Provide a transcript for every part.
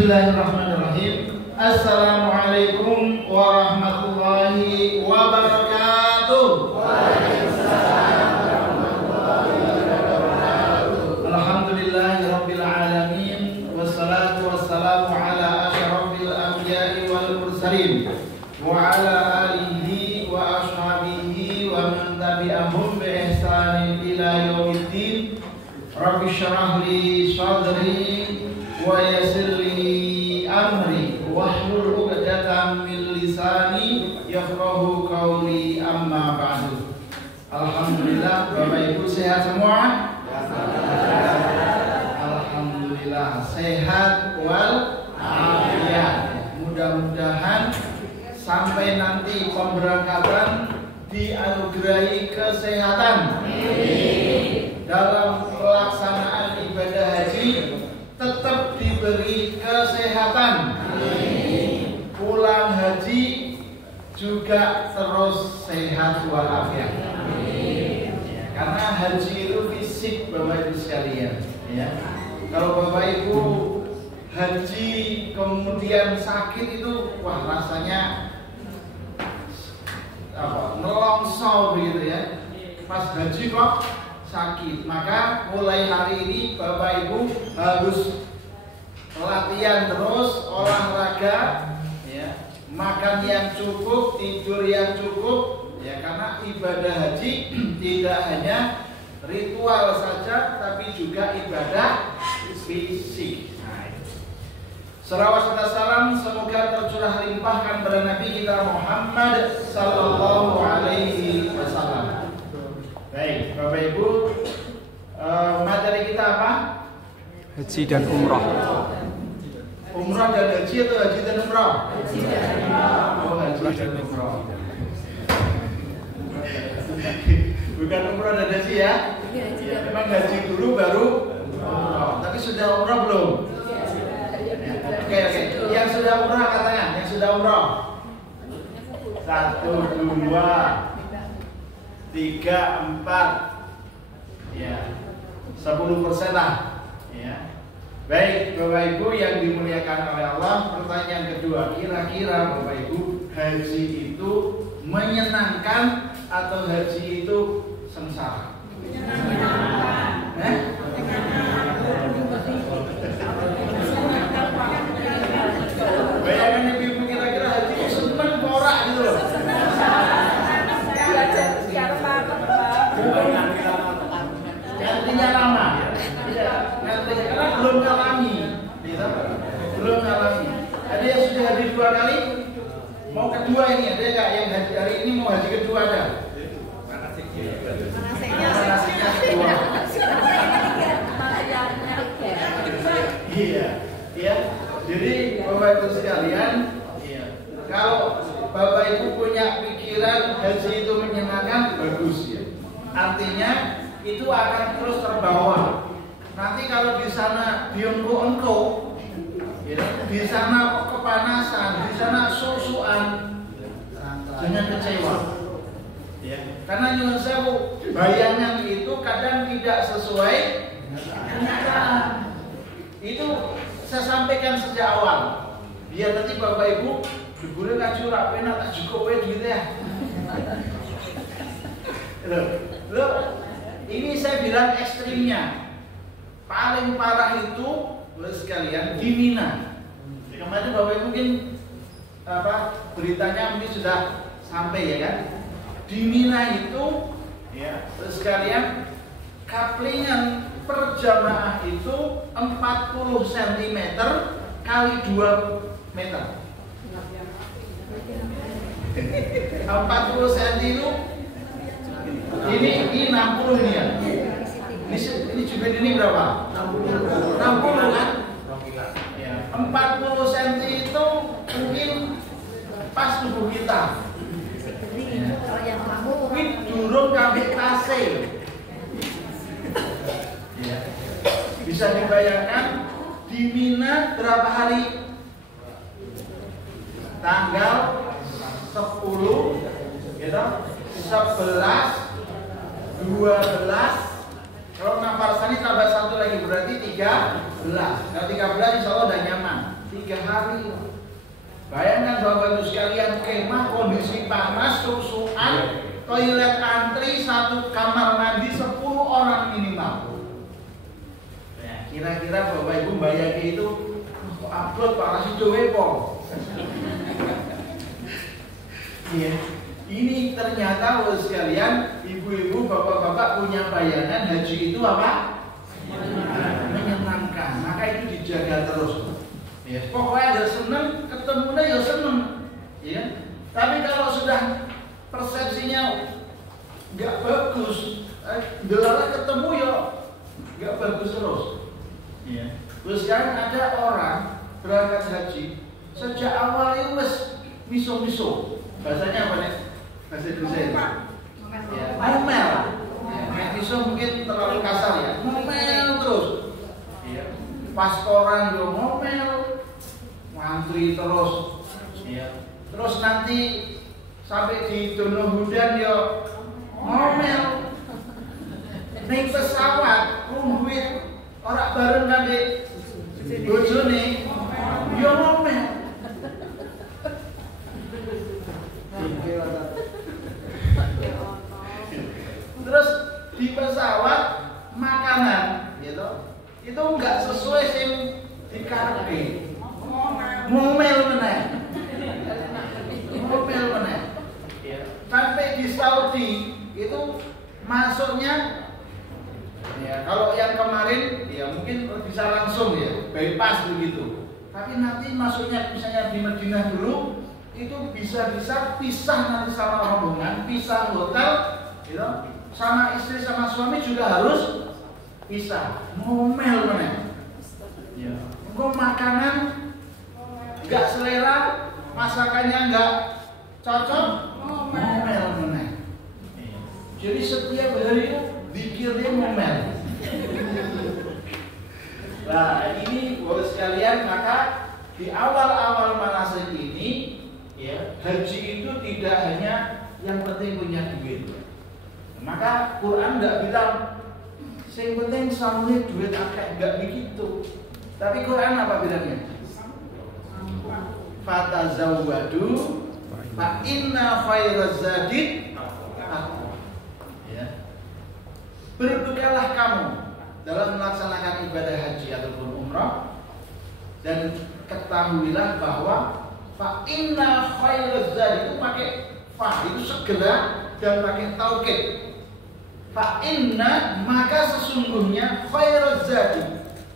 Bismillahirrahmanirrahim. Assalamualaikum warahmatullahi wabarakatuh. Waalaikumsalam warahmatullahi wabarakatuh. Alhamdulillahirabbil alamin wassalatu wassalamu ala asyrafil anbiya'i wal mursalin wa ala alihi wa ashabihi wa man tabi'ahum bi ihsanin ila yaumiddin. Rabbi shrah li sadri wa yassir li amri wahlul 'uqdatam min lisani yafqahu qawli, amma ba'du. Alhamdulillah, Bapak Ibu sehat semua? Alhamdulillah sehat wal afiat. Mudah-mudahan sampai nanti pemberangkatan dianugerahi kesehatan. Dalam pelaksanaan ibadah haji tetap diberi kesehatan. Pulang haji juga terus sehat walafiat. Karena haji itu fisik, Bapak Ibu sekalian. Ya. Kalau Bapak Ibu haji kemudian sakit itu, wah rasanya nelongso begitu ya. Pas haji kok sakit. Maka mulai hari ini Bapak Ibu harus latihan terus, olahraga, ya, makan yang cukup, tidur yang cukup, ya, karena ibadah haji tidak hanya ritual saja, tapi juga ibadah fisik. Selawat serta salam semoga tercurah limpahkan pada Nabi kita Muhammad sallallahu alaihi wasallam. Baik, Bapak Ibu, materi kita apa? Haji dan umrah. Umrah dan haji atau haji dan umrah? Haji dan umrah. Oh, haji dan umrah. Bukan umrah dan haji ya? Memang haji dulu baru umrah. Tapi sudah umrah belum? Oke. Yang sudah umrah katanya, yang sudah umrah. 1, 2, 3, 4, ya, 10% lah, ya. Baik, Bapak Ibu yang dimuliakan oleh Allah, pertanyaan kedua, kira-kira Bapak Ibu, haji itu menyenangkan atau haji itu sengsara? Bayangkan ibu kira-kira haji itu seneng porak gitu loh. Nantinya lama, nantinya karena belum ngalami, belum ngalami. Ada yang sudah haji 2 kali, mau kedua ini ada nggak yang haji hari ini mau haji kedua ada? Manasnya kedua. Iya, iya. Jadi Bapak Ibu sekalian, iya. Kalau Bapak Ibu punya pikiran haji itu menyenangkan, bagus ya. Artinya itu akan terus terbawa. Nanti kalau di sana diengko-engko, ya, di sana kepanasan, di sana susuan, jangan kecewa. Ya. Karena nyuwun sewu, bayangan itu kadang tidak sesuai kenyataan. Itu saya sampaikan sejak awal. Biar nanti Bapak Ibu diburu kacurap, enak tak cukup gitu ya. Loh, ini saya bilang ekstrimnya. Paling parah itu sekalian di Mina. Kemarin Bapak Ibu mungkin beritanya mungkin sudah sampai ya kan. Di Mina itu ya, sekalian kaplingan per jamaah itu 40 cm kali 2 meter. 40 cm itu ini 60 ini ya. Ini jubir ini berapa? 60 kan? Ya. 40 cm itu mungkin pas tubuh kita. Mungkin durung kabeh tase. Ya. Bisa dibayangkan di Mina berapa hari? Tanggal 10, gitu, 11, 12. Kalau Nafarsani tambah 1 lagi berarti 13. Nah 13 insya Allah udah nyaman. 3 hari. Bayangkan Bapak Ibu sekalian, kemah kondisi panas, susuan, toilet antri, 1 kamar mandi 10 orang minimal. Nah, kira-kira Bapak Ibu bayangin itu upload para si Jowepo. Iya. Ini ternyata Bapak sekalian, ibu-ibu, bapak-bapak punya bayangan haji itu apa? Menyenangkan. Maka itu dijaga terus. Ya, pokoknya ya seneng, ketemunya ya seneng. Ya. Tapi kalau sudah persepsinya nggak bagus, delala ketemu ya nggak bagus terus. Ya. Terus kan ada orang berangkat haji sejak awal itu miso-miso. Bahasanya apa nih? Bahasa Indonesia itu? Ya, ngomel. Ya, miso mungkin terlalu kasar ya. Ngomel terus. Ya. Pastoran yo ngomel, ngantri terus. Ya. Terus nanti sampai di Dono Hudan yo ngomel. Ning pesawat duit ora bareng kali bojone yo ngomel. Terus di pesawat makanan gitu itu nggak sesuai sing dikarepe. Ngomel meneh. Ngomel meneh. Sampai di Saudi itu masuknya ya kalau yang kemarin ya mungkin bisa langsung ya bypass begitu. Tapi nanti masuknya misalnya di Madinah dulu itu bisa-bisa pisah nanti sama rombongan, pisah hotel, gitu. Sama istri sama suami juga harus pisah. Ngomel meneh. Ya. Engko makanan nggak selera, masakannya nggak cocok, ngomel meneh. Jadi setiap hari dikirnya ngomel. Nah ini buat sekalian, maka di awal-awal manasik ini ya, haji itu tidak hanya yang penting punya duit. Maka Quran tidak bilang yang penting sampai duit akeh, enggak begitu. Tapi Quran apa bilangnya? Fatazawwadu fa inna khairaz zadi taqwa. Ya. Berbekalah kamu dalam melaksanakan ibadah haji ataupun umrah, dan ketahuilah bahwa fa inna khairaz zadi itu pakai fa itu segera dan pakai taukid. Fa inna maka sesungguhnya khairaz zadi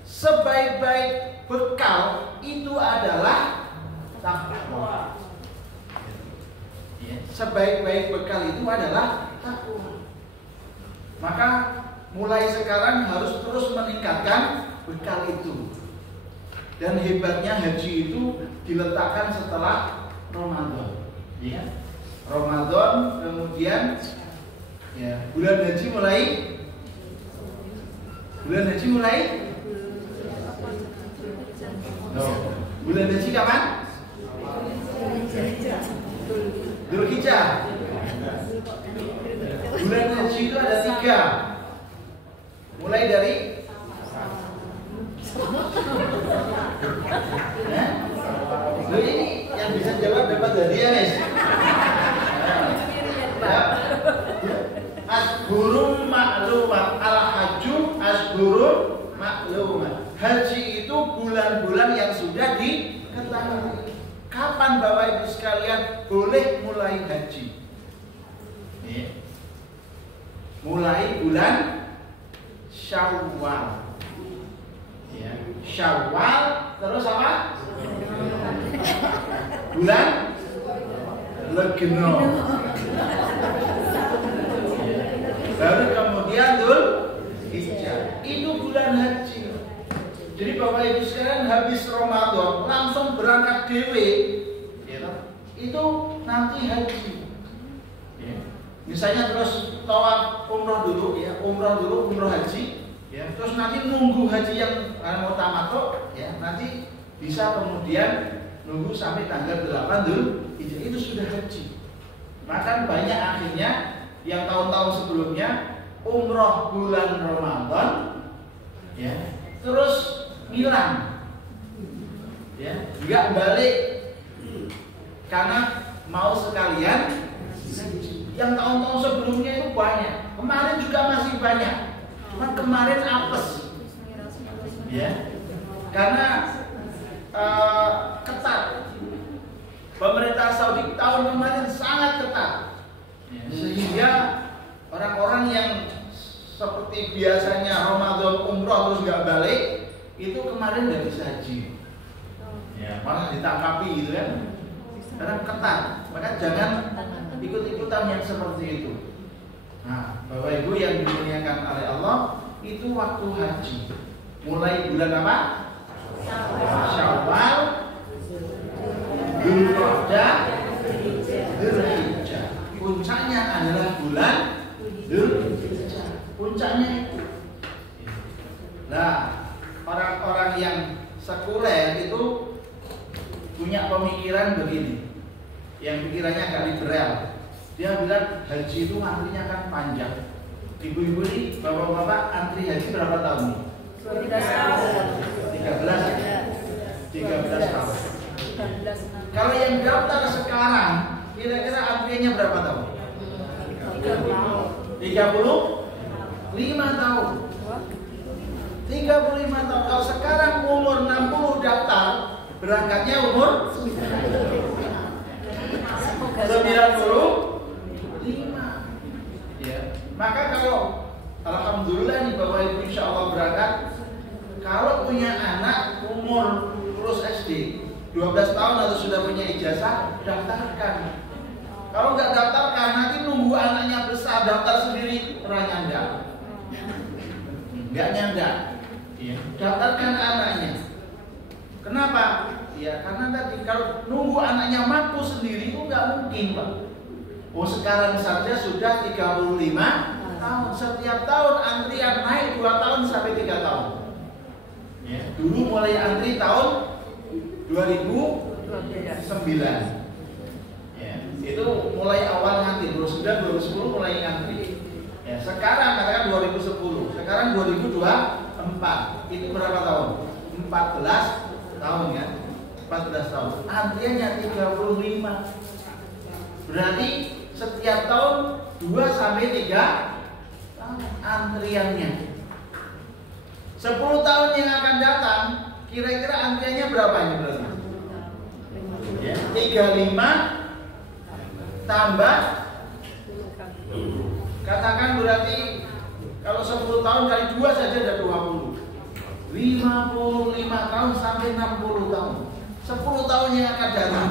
sebaik-baik bekal itu adalah takwa. Ya, sebaik-baik bekal itu adalah takwa. Maka mulai sekarang harus terus meningkatkan bekal itu. Dan hebatnya haji itu diletakkan setelah Ramadan. Ya. Ramadan kemudian ya, bulan haji mulai bulan haji kapan? Dzulhijjah. Bulan haji itu ada 3. Mulai dari Loh, ini yang bisa jawab dapat hadiah nih. Asburun maklumat, al-hajju asburun maklumat. Haji itu bulan-bulan yang sudah diketahui. Kapan Bapak Ibu sekalian boleh mulai haji? Mulai bulan Syawal. Ya. Syawal terus apa? Bulan Legeno. Baru kemudian Dzulhijjah. Itu bulan haji. Jadi Bapak Ibu sekalian habis Ramadan langsung berangkat dewe, ya, itu nanti haji. Ya. Misalnya terus tawaf umroh dulu, ya, umroh haji, ya, terus nanti nunggu haji yang mau tamattu, ya, nanti bisa kemudian nunggu sampai tanggal 8 Dzulhijjah itu sudah haji. Maka banyak akhirnya yang tahun-tahun sebelumnya umroh bulan Ramadan, ya, terus hilang. ya, nggak balik karena mau sekalian. Yang tahun-tahun sebelumnya itu banyak, kemarin juga masih banyak, cuma kemarin apes, ya, karena ketat. Pemerintah Saudi tahun kemarin sangat ketat, sehingga orang-orang yang seperti biasanya Ramadan umroh terus nggak balik, itu kemarin nggak bisa haji, ya, malah ditangkapi gitu kan, karena ketat. Maka jangan ikut-ikutan yang seperti itu. Nah, Bapak Ibu yang dimuliakan oleh Allah, itu waktu haji mulai bulan apa? Syawal, Dzulqa'dah, Dzulhijjah. Puncaknya adalah bulan Dzulhijjah. Puncaknya itu. Nah, orang-orang yang sekuler itu punya pemikiran begini, yang pikirannya agak liberal. Dia bilang haji itu antrinya kan panjang. Ibu-ibu ini, bapak-bapak antri haji berapa tahun nih? 13 tahun. Kalau yang daftar sekarang, kira-kira antriannya berapa tahun? 35 tahun. 35 tahun. Kalau sekarang umur 60 daftar, berangkatnya umur 95. Ya. Maka kalau alhamdulillah nih Bapak Ibu insya Allah berangkat, kalau punya anak umur lulus SD 12 tahun atau sudah punya ijazah, daftarkan. Kalau nggak daftarkan, nanti nunggu anaknya besar daftar sendiri, pernah nyandang. Nggak nyandang. Ya. Daftarkan anaknya. Kenapa? Ya karena tadi kalau nunggu anaknya mampu sendiri itu nggak mungkin, Pak. Oh sekarang saja sudah 35 tahun. Setiap tahun antrian naik 2 tahun sampai 3 tahun. Ya. Dulu mulai antri tahun 2009. Ya. Itu mulai awal ngantri. 2009, 2010 mulai ngantri. Ya. Sekarang katakan 2010. Sekarang 2024. Itu berapa tahun? 14 tahun ya. 14 tahun. Antriannya 35. Berarti setiap tahun 2 sampai 3 tahun antriannya. 10 tahun yang akan datang, kira-kira antriannya berapa ini berarti? Ya, 35 tambah, katakan berarti kalau 10 tahun kali 2 saja ada 20. 55 tahun sampai 60 tahun. 10 tahun yang akan datang.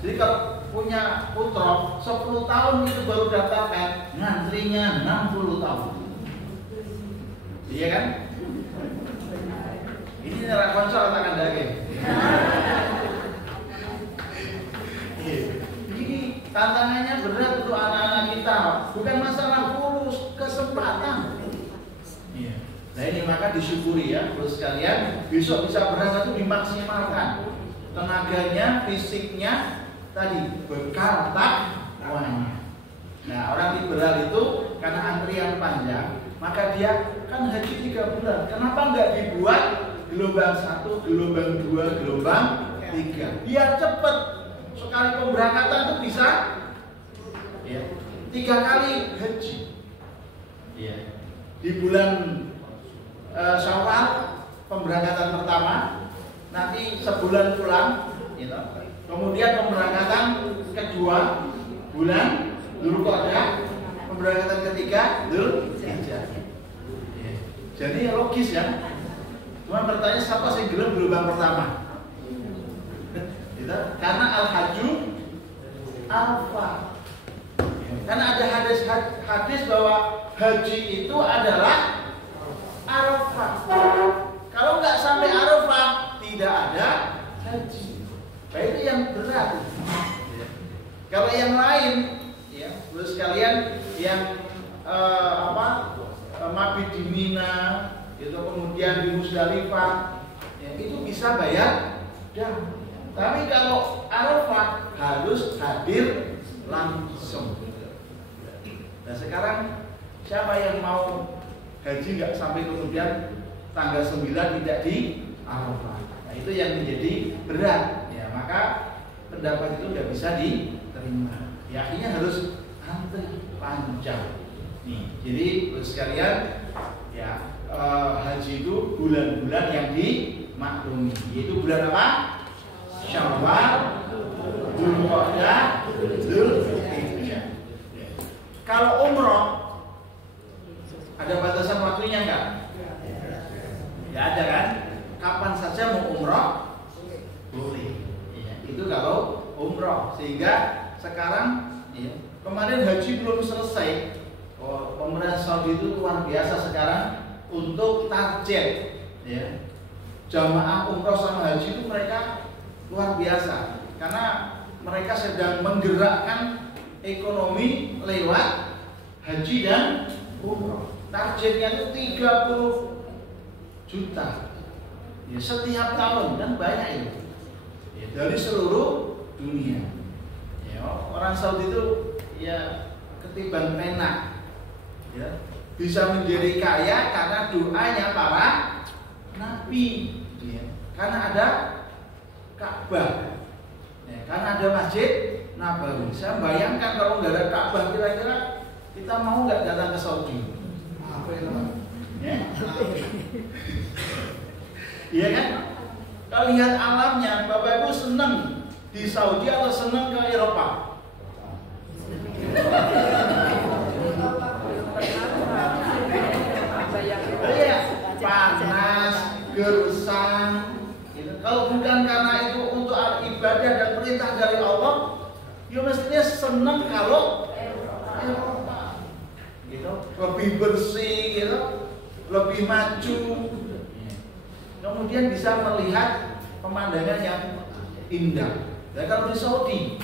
Jadi kalau punya putra 10 tahun itu baru daftarkan, ngantrinya 60 tahun. Iya kan? Ini neraka konsol akan daging. Ini tantangannya berat untuk anak-anak kita. Bukan masalah kurus, kesempatan. Nah ini maka disyukuri ya, terus sekalian besok bisa berangkat itu dimaksimalkan. Tenaganya, fisiknya, tadi bekal takwanya. Nah orang liberal itu karena antrian panjang, maka dia kan haji 3 bulan. Kenapa nggak dibuat gelombang 1, gelombang 2, gelombang 3? Biar cepat. Sekali pemberangkatan itu bisa ya, 3 kali haji. Ya. Di bulan Syawal pemberangkatan pertama, nanti sebulan pulang, gitu. Kemudian pemberangkatan kedua bulan Dzulqa'dah, pemberangkatan ketiga Dzulhijjah. Jadi logis ya. Cuma bertanya siapa sih gelombang pertama? Gitu. Karena al-hajju Arafah. Karena ada hadis bahwa haji itu adalah Arafah. Kalau nggak sampai Arafah tidak ada haji. Nah itu yang berat. Kalau yang lain, ya, terus kalian yang mabit di Mina, itu kemudian di Musdalifah, ya, itu bisa bayar dam. Tapi kalau Arafah harus hadir langsung. Nah sekarang siapa yang mau haji nggak sampai kemudian tanggal 9 tidak di Arafah? Nah itu yang menjadi berat, ya maka pendapat itu nggak bisa diterima. Ya, akhirnya harus antri panjang. Nih, jadi sekalian ya haji itu bulan-bulan yang dimaklumi, yaitu bulan apa? Syawal, Dzulqa'dah, Dzulhijjah. Kalau umroh ada batasan waktunya nggak? Nggak ada kan? Kapan saja mau umroh boleh. Ya, itu kalau umroh. Sehingga sekarang ya, kemarin haji belum selesai. Pemerintah Saudi itu luar biasa sekarang untuk target ya. Jamaah umroh sama haji itu mereka luar biasa karena mereka sedang menggerakkan ekonomi lewat haji dan umroh. Targetnya itu 30 juta ya, setiap tahun, dan banyak itu ya, dari seluruh dunia ya. Orang Saudi itu ya ketiban penak ya, bisa menjadi kaya karena doanya para nabi ya. Karena ada Ka'bah ya, karena ada Masjid Nabawi. Saya bayangkan kalau nggak ada Ka'bah, kira-kira kita mau nggak datang ke Saudi? Ya. Iya kan? Kalau lihat alamnya, Bapak Ibu senang di Saudi atau senang ke Eropa? Iya, panas, gersang. Kalau bukan karena itu untuk ibadah dan perintah dari Allah, ya mestinya senang kalau Eropa, gitu, lebih bersih, gitu, lebih maju. Kemudian bisa melihat pemandangan yang indah. Dan kalau di Saudi,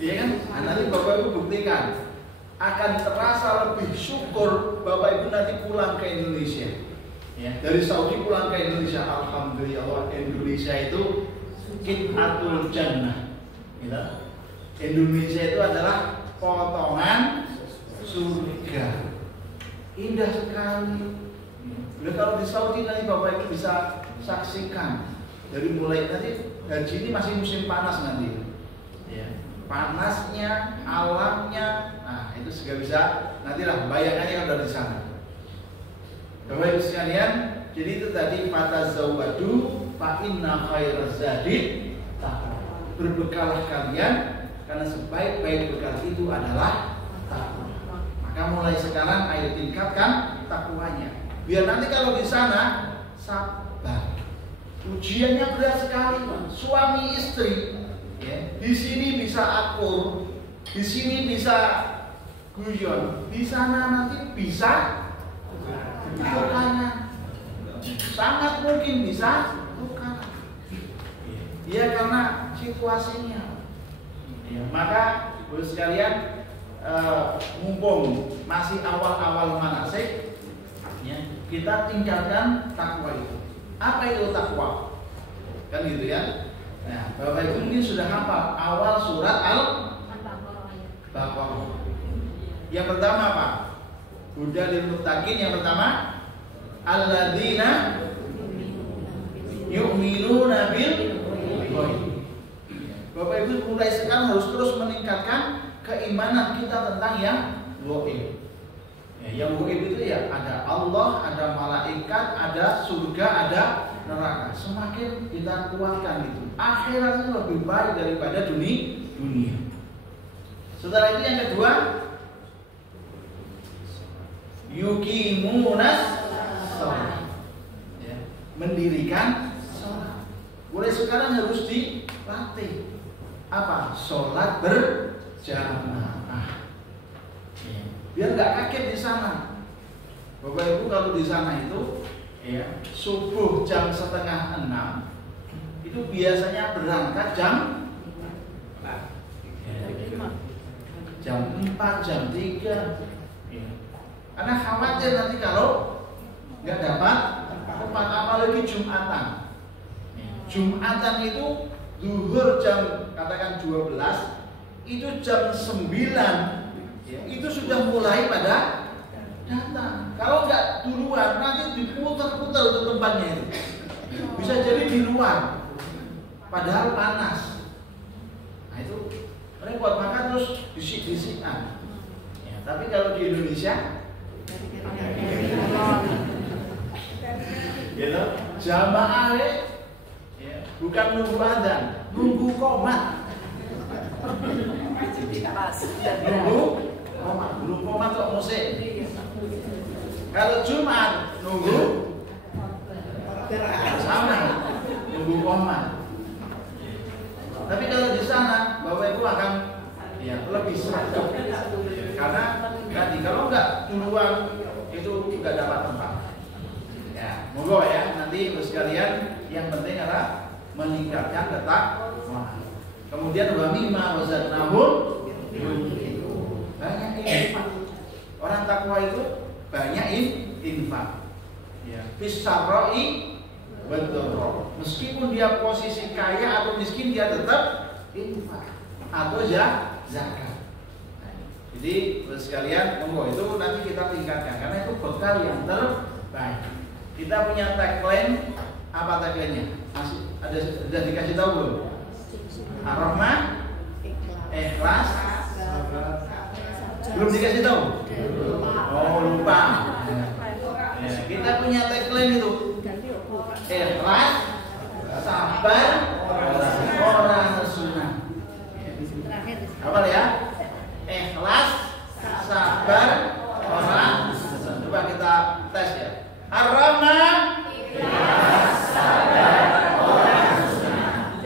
ya kan? Nah, nanti Bapak Ibu buktikan akan terasa lebih syukur Bapak Ibu nanti pulang ke Indonesia. Ya, dari Saudi pulang ke Indonesia, alhamdulillah Indonesia itu qit'atul jannah. Gitu. Indonesia itu adalah potongan surga. Indah sekali. Nah, kalau di Saudi nanti Bapak Ibu bisa saksikan dari mulai nanti haji ini masih musim panas nanti, ya. Panasnya, alamnya, nah itu juga bisa nantilah bayangannya udah di sana. Bapak Ibu sekalian, jadi itu tadi fatazawwadu fa inna khairaz zadi taqwa. Berbekalah kalian karena sebaik-baik bekal itu adalah takwa. Maka mulai sekarang ayo tingkatkan takwanya. Biar nanti kalau di sana sabar. Ujiannya berat sekali, suami istri. Ya, di sini bisa akur, di sini bisa guyon, di sana nanti bisa tukaran. Sangat mungkin bisa tukaran. Ya karena situasinya. Ya, maka Bapak sekalian, mumpung masih awal-awal manasik, ya, kita tinggalkan takwa itu. Apa itu takwa? Kan gitu ya. Nah, Bapak Ibu mungkin sudah hafal awal surat Al-Baqarah. Yang pertama apa? Hudal lil muttaqin. Yang pertama alladzina yu'minuna bil ghaib. Bapak Ibu mulai sekarang harus terus meningkatkan keimanan kita tentang yang ghaib. Ya, yang gaib itu ya ada Allah, ada malaikat, ada surga, ada neraka. Semakin kita kuatkan itu, akhirat itu lebih baik daripada dunia. Setelah itu yang kedua, yuqimunas shalah. Ya, mendirikan sholat. Mulai sekarang harus dilatih. Apa? Sholat berjamaah. Biar nggak kaget di sana. Bapak Ibu kalau di sana itu ya subuh jam 5:30 itu biasanya berangkat jam 4, jam 3. Karena khawatir nanti kalau nggak dapat tempat, apalagi Jumatan. Jumatan itu zuhur jam katakan 12, itu jam 9. Ya, itu sudah mulai pada datang. Kalau nggak duluan nanti diputar-putar untuk tempatnya itu. Bisa jadi di luar. padahal panas. Nah itu repot, makan terus bisik-bisikan. Ya, tapi kalau di Indonesia, gitu, jamaah ya, bukan nunggu adzan, nunggu qomat. Nunggu qomat kok musik. Kalau Jumat nunggu sama, nunggu qomat. Tapi kalau di sana Bapak Ibu akan ya lebih seragam. Karena tadi kalau nggak duluan itu nggak dapat tempat. Ya, monggo ya, nanti Ibu sekalian, yang penting adalah meningkatkan ketakwaan. Kemudian wa mimma razaqnahum yunfiqun. Banyak infak. Orang takwa itu banyak infak. Ya, fisaroi betul. Meskipun dia posisi kaya atau miskin, dia tetap infak atau zakat. Jadi sekalian, monggo itu nanti kita tingkatkan karena itu bekal yang terbaik. Kita punya tagline, apa tagline-nya? Ada sudah dikasih tahu belum? Ar-Rahman, ikhlas. Belum dikasih tahu? Oh, lupa. Ya, kita punya tagline itu. Ikhlas, sabar, orang sunnah. Apa ya? Ikhlas, sabar, orang. Coba kita tes ya. Ar-Rahman, ikhlas, sabar, orang sunnah.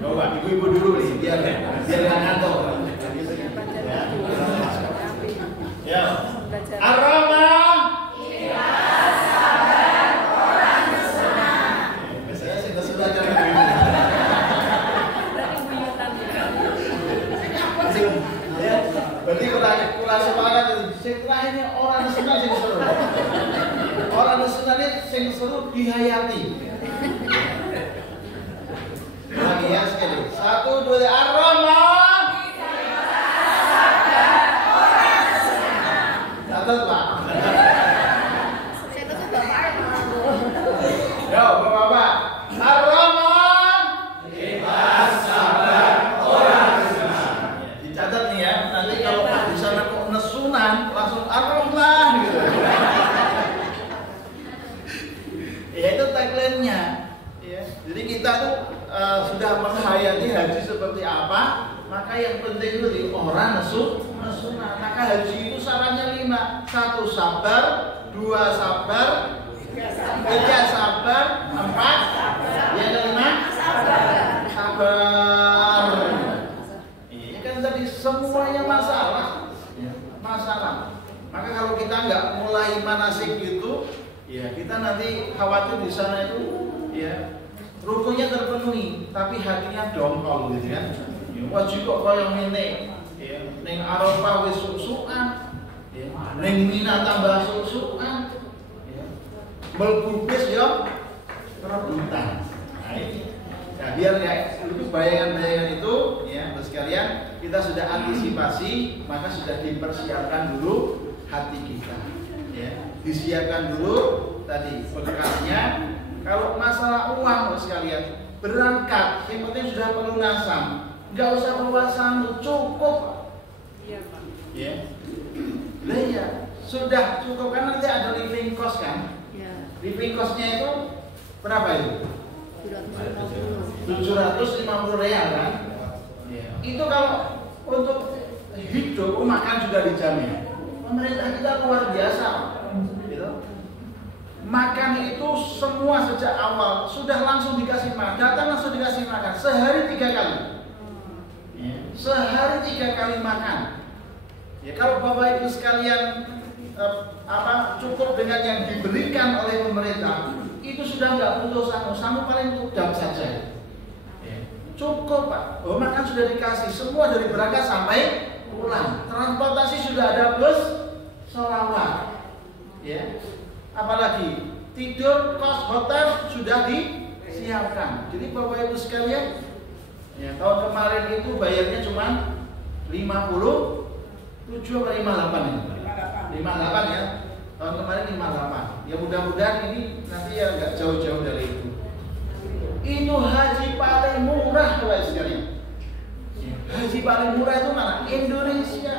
Coba ibu-ibu dulu nih, biar nggak ngantuk. Ya. Ar-Rahman, ikhlas, sabar, orang sunnah. Biasanya saya sudah jangan begini. Berarti kurang semangat itu. Setelah ini orang sunnah sing seru. Orang sunnah ini sing seru dihayati. Lagi ya sekali. 1, 2, Ar-Rahman. Catat Pak. Yo Bapak. Ar-Rahman. Ikhlas, sabar, orang sunnah. Dicatat nih ya. Nanti kalau di sana kok nesunan langsung Ar-Rahman gitu. Ya itu tagline-nya. Ya. Jadi kita tuh sudah menghayati haji seperti apa, maka yang penting itu di orang nesunan. Maka haji itu syaratnya 5. 1 sabar, 2 sabar, 3 sabar, 4 yang kelima sabar. Ini kan tadi semuanya masalah. Maka kalau kita nggak mulai manasik gitu, ya kita nanti khawatir di sana itu ya rukunnya terpenuhi, tapi hatinya dongkol gitu kan. Ya, wajib kok koyo ngene. Ya, ning Arafah wis susukan. Ya, ning Mina tambah susukan. Ya. Mlebu bis yo rebutan. Nah, ini. Nah, biar ya itu bayangan-bayangan itu ya, Bapak sekalian, kita sudah antisipasi, maka sudah dipersiapkan dulu hati kita. Ya, disiapkan dulu tadi bekalnya. Kalau masalah uang Bapak sekalian, berangkat, yang penting sudah pelunasan. Enggak usah bawa sandu, cukup. Iya, Pak. Ya. Nah, ya, sudah cukup kan, nanti ada living cost kan? Iya. Living cost-nya itu berapa itu? 750 real kan? Ya. Itu kalau untuk hidup, makan juga dijamin. Pemerintah kita luar biasa, gitu. Makan itu semua sejak awal sudah langsung dikasih makan, datang langsung dikasih makan sehari 3 kali. Ya. Sehari 3 kali makan. Ya, kalau Bapak Ibu sekalian cukup dengan yang diberikan oleh pemerintah, itu sudah nggak butuh sangu paling udang saja. Ya. Cukup Pak. Oh, makan sudah dikasih, semua dari berangkat sampai pulang. Transportasi sudah ada bus, sholawat. Ya. Apalagi tidur, kos, hotel sudah disiapkan. Jadi Bapak Ibu sekalian, ya, tahun kemarin itu bayarnya cuma 57 atau 58 ya? 58 ya. Tahun kemarin 58. Ya mudah-mudahan ini nanti ya nggak jauh-jauh dari itu. Itu haji paling murah Bapak sekalian. Haji paling murah itu mana? Indonesia.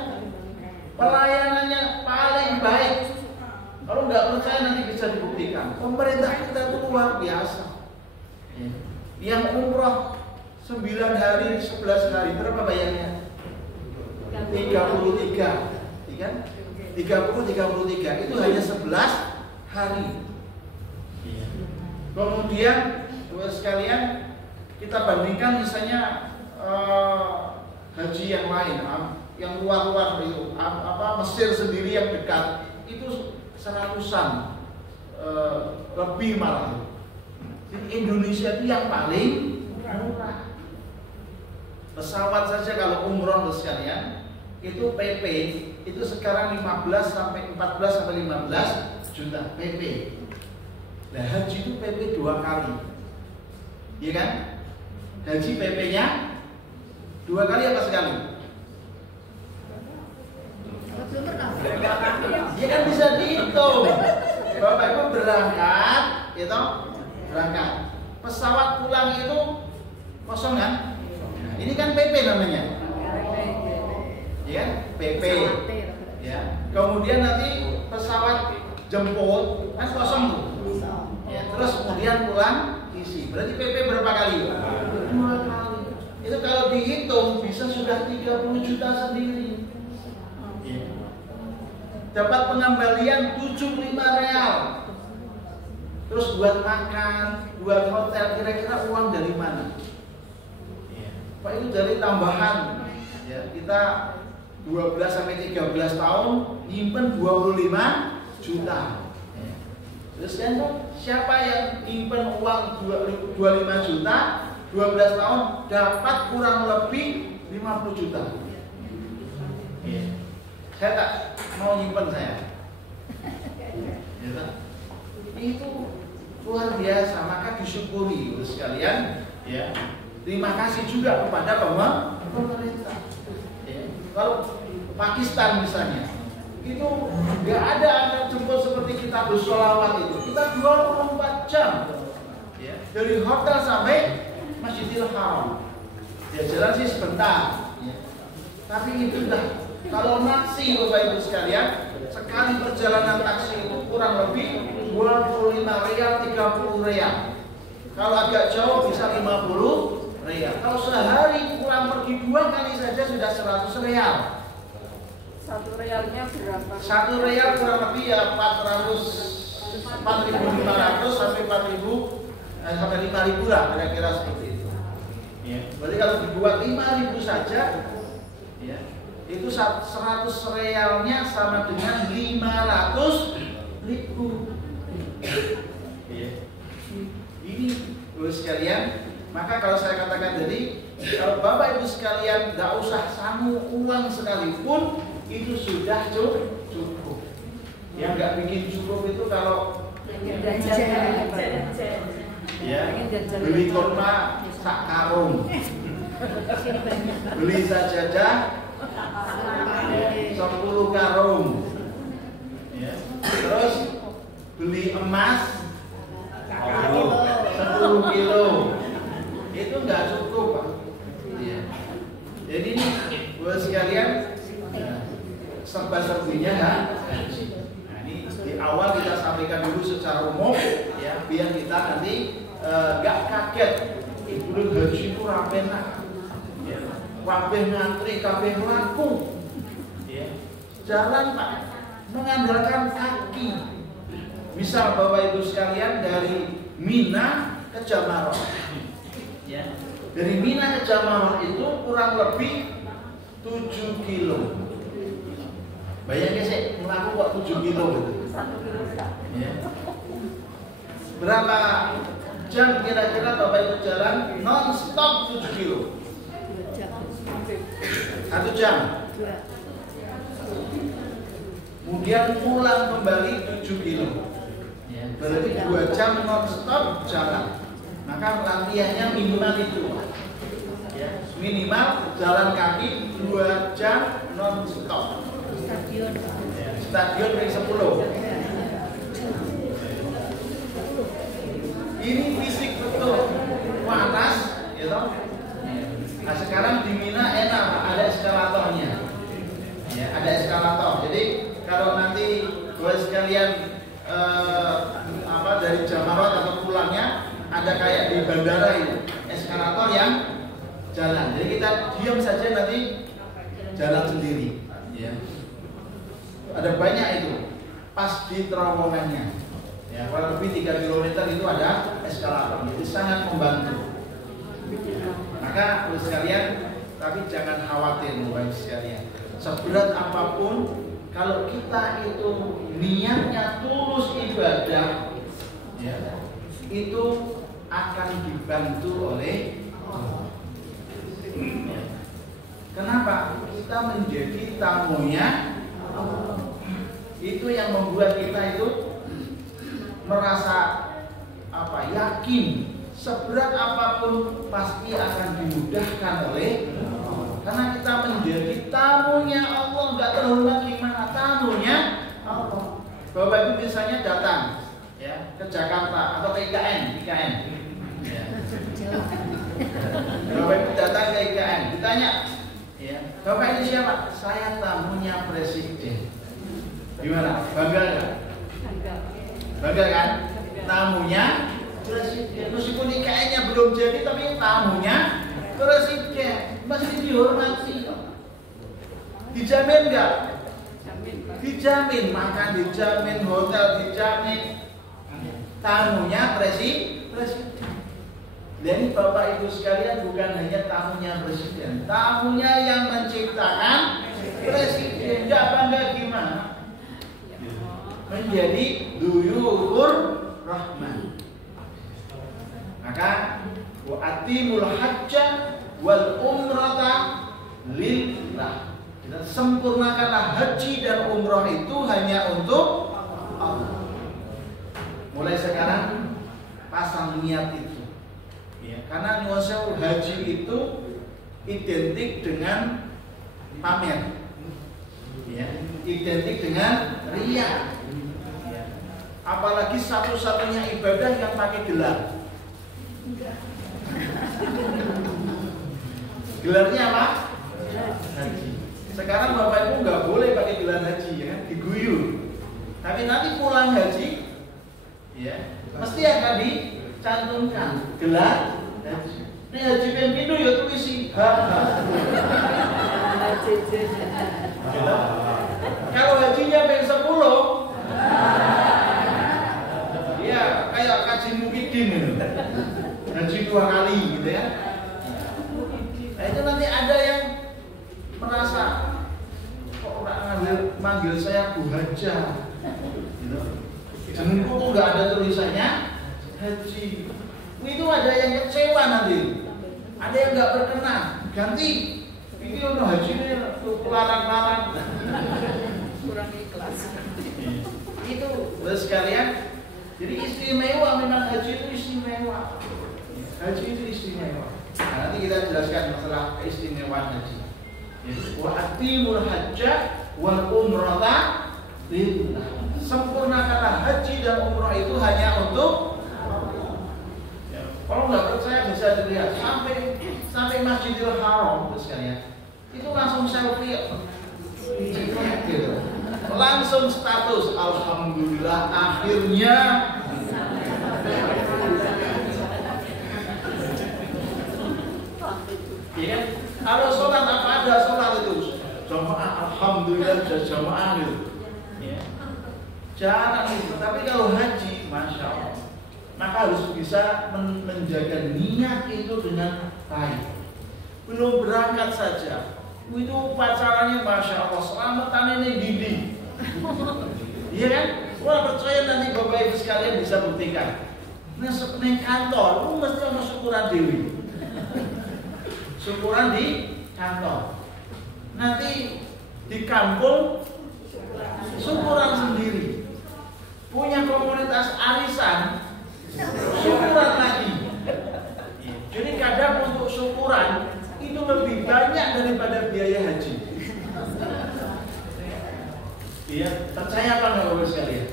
Pelayanannya paling baik. Kalau nggak percaya nanti bisa dibuktikan. Pemerintah kita itu luar biasa. Yang umroh 9 hari, 11 hari, berapa bayarnya? 33. Kan? 33 itu hanya 11 hari. Kemudian sekalian kita bandingkan misalnya haji yang lain, yang luar-luar itu, Mesir sendiri yang dekat itu 100-an lebih malah. Indonesia itu yang paling murah. Pesawat saja kalau umroh sekalian itu PP itu sekarang 15 sampai 14 sampai 15 juta PP. Nah, haji itu PP 2 kali. Iya kan? Haji PP-nya 2 kali apa sekali? Dia kan bisa dihitung. Bapak Ibu berangkat, gitu, berangkat. Pesawat pulang itu kosong kan? Ini kan PP namanya. Ya, PP. Ya. Kemudian nanti pesawat jemput kan kosong tuh. Ya, terus kemudian pulang isi. Berarti PP berapa kali? 2 kali. Itu kalau dihitung bisa sudah 30 juta sendiri. Ya. Dapat pengembalian 75 real. Terus buat makan, buat hotel, kira-kira uang dari mana? Pak, itu dari tambahan. Ya, kita 12 sampai 13 tahun nyimpen 25 juta. Terus kan siapa yang nyimpen uang 25 juta 12 tahun dapat kurang lebih 50 juta. Saya tak mau nyimpen saya. Itu luar biasa, maka disyukuri sekalian ya. Terima kasih juga kepada pemerintah. Kalau Pakistan misalnya, itu nggak ada antar jemput seperti kita bersolawat itu. Kita 24 jam, ya, dari hotel sampai Masjidil Haram. Ya jalan sih sebentar, ya. Tapi itulah kalau taksi Bapak Ibu sekalian, sekali perjalanan taksi itu kurang lebih 25 real, 30 real. Kalau agak jauh bisa 50 real. Kalau sehari pulang pergi 2 kali saja sudah 100 real. 1 realnya berapa? 1 real kurang lebih ya 4.500 sampai 4.000 sampai 5.000 lah kira-kira seperti itu. Ya. Berarti kalau dibuat 5.000 saja, ya, itu 100 realnya sama dengan 500.000. Ya. Ini Bapak sekalian. Maka kalau saya katakan tadi, kalau Bapak Ibu sekalian tidak usah sanggup uang sekalipun, itu sudah cukup. Yang nggak bikin cukup itu kalau ya beli kurma sak karung, beli sajadah 10 karung, ya. Terus beli emas 10 kilo. Itu nggak cukup, Pak. Ya. Jadi ini buat sekalian serba-serbinya ya. Nah, ini di awal kita sampaikan dulu secara umum ya, biar kita nanti nggak kaget. Bulan haji itu rapenak, ya. Kabeh ngantri, kabeh laku. Ya. Jalan Pak mengandalkan kaki. Misal Bapak Ibu sekalian dari Mina ke Jamaroh. Ya. Dari Mina ke Jamaroh itu kurang lebih 7 kilo. Bayangin sih, melaku kok 7 kilo gitu. Ya. Berapa jam kira-kira Bapak Ibu jalan non-stop 7 kilo? 1 jam. Kemudian pulang kembali 7 kilo. Ya. Berarti 2 jam non-stop jalan. Maka latihannya minimal itu, ya, minimal jalan kaki 2 jam non-stop. Stadion ring 10. Ini fisik betul. panas, gitu. Nah sekarang di Mina enak, ada eskalatornya. Ya, ada eskalator. Jadi kalau nanti boleh sekalian dari Jamarot atau pulangnya ada kayak di bandara itu eskalator yang jalan. Jadi kita diam saja nanti jalan sendiri. Ya. Ada banyak itu pas di terowongannya. Ya, kurang lebih 3 km itu ada eskalator. Jadi sangat membantu. Maka sekalian, tapi jangan khawatir Bapak sekalian. Seberat apapun, kalau kita itu niatnya tulus ibadah, ya, itu akan dibantu oleh Allah. Ya. Kenapa? Kita menjadi tamunya Allah. Itu yang membuat kita itu merasa yakin seberat apapun pasti akan dimudahkan oleh Allah. Karena kita menjadi tamunya Allah, nggak terhormat gimana, tamunya Allah. Bapak Ibu biasanya datang ya ke Jakarta atau ke IKN. Ya. Bapak Ibu datang ke IKN, ditanya, ya, Bapak itu siapa? Saya tamunya Presiden. Gimana? Bangga nggak? Bangga kan? Tamunya Presiden. Meskipun IKN-nya belum jadi, tapi tamunya Presiden. Mesti dihormati. Dijamin nggak? Dijamin. Makan dijamin, hotel dijamin. Tamunya Presiden. Jadi Bapak Ibu sekalian bukan hanya tamunya Presiden, tamunya yang menciptakan Presiden. Nggak bangga gimana? Menjadi duyur rahman. Maka wa atimul hajja wal umrata lillah. Dan sempurnakanlah haji dan umrah itu hanya untuk Allah. Mulai sekarang pasang niat itu. Ya, karena nyuwun haji itu identik dengan pamer. Ya, identik dengan riya. Apalagi satu-satunya ibadah yang pakai gelar. Gelarnya apa? Haji. Sekarang Bapak Ibu nggak boleh pakai gelar haji, ya, diguyur. Tapi nanti pulang haji, ya, mesti akan dicantumkan gelar haji. Ini haji pembidu ya tulis Kalau hajinya pengen 10, ya kayak kaji mukidin gitu. Haji 2 kali gitu ya. Nah itu nanti ada yang merasa kok orang manggil saya Bu Haja gitu. Jenengku kok nggak ada tulisannya haji. Itu ada yang kecewa nanti. Ada yang nggak berkenan. Ganti. Ini untuk haji ini larang-larang. Kurang ikhlas. Itu sekalian. Jadi istimewa, memang haji itu istimewa. Haji itu istimewa. Nah, nanti kita jelaskan masalah keistimewaan haji. Wa atimul hajja wal umrata lillah. Sempurnakanlah haji dan umrah itu hanya untuk Allah. Ya, kalau nggak percaya bisa dilihat sampai Masjidil Haram sekalian. Itu langsung selfie. Gitu. Langsung status alhamdulillah akhirnya ya, kalau sholat apa ada sholat itu jamaah alhamdulillah sudah jamaah gitu ya. Jangan itu. Tapi kalau haji masya Allah maka harus bisa menjaga niat itu dengan baik. Belum berangkat saja itu pacarannya masya Allah selamatan ini dinding. Iya kan? Wah percaya nanti Bapak Ibu sekalian bisa buktikan. Neng kantor, lu mesti mau syukuran dewi. Syukuran di kantor. Nanti di kampung syukuran sendiri. Punya komunitas arisan, syukuran lagi. Jadi kadang untuk syukuran itu lebih banyak daripada biaya haji. Iya, percaya apa nggak Bapak sekalian?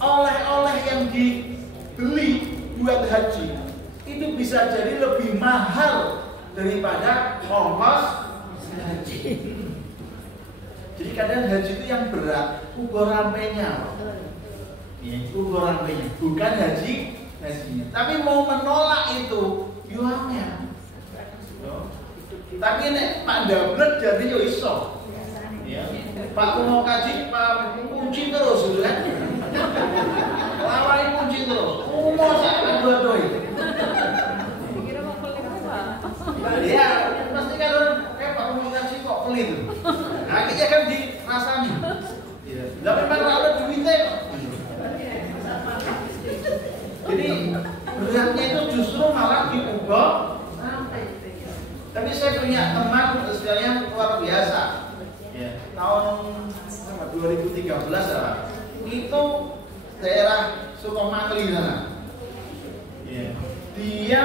Oleh-oleh yang dibeli buat itu bisa jadi lebih mahal daripada ongkos haji. Jadi kadang haji itu yang berat ukur rampenya, ukur rampenya, bukan hajinya. Tapi mau menolak itu, yuangnya. Tapi nek Pak Dablet jadi yo iso. Ya. Pak mau kaji, Pak kunci terus gitu kan. Lawai kunci terus. Mau sak dua-dua. Kira mau pelit apa? Ya, pasti kan kayak Pak mau kaji kok pelit. Nah, akhirnya kan dirasani. Iya. Lah memang ora ada duitnya kok. Jadi beratnya itu justru malah diubah. Tapi saya punya teman sekalian luar biasa. Ya, tahun 2013 ya, itu daerah Sukomangli sana. Ya. Dia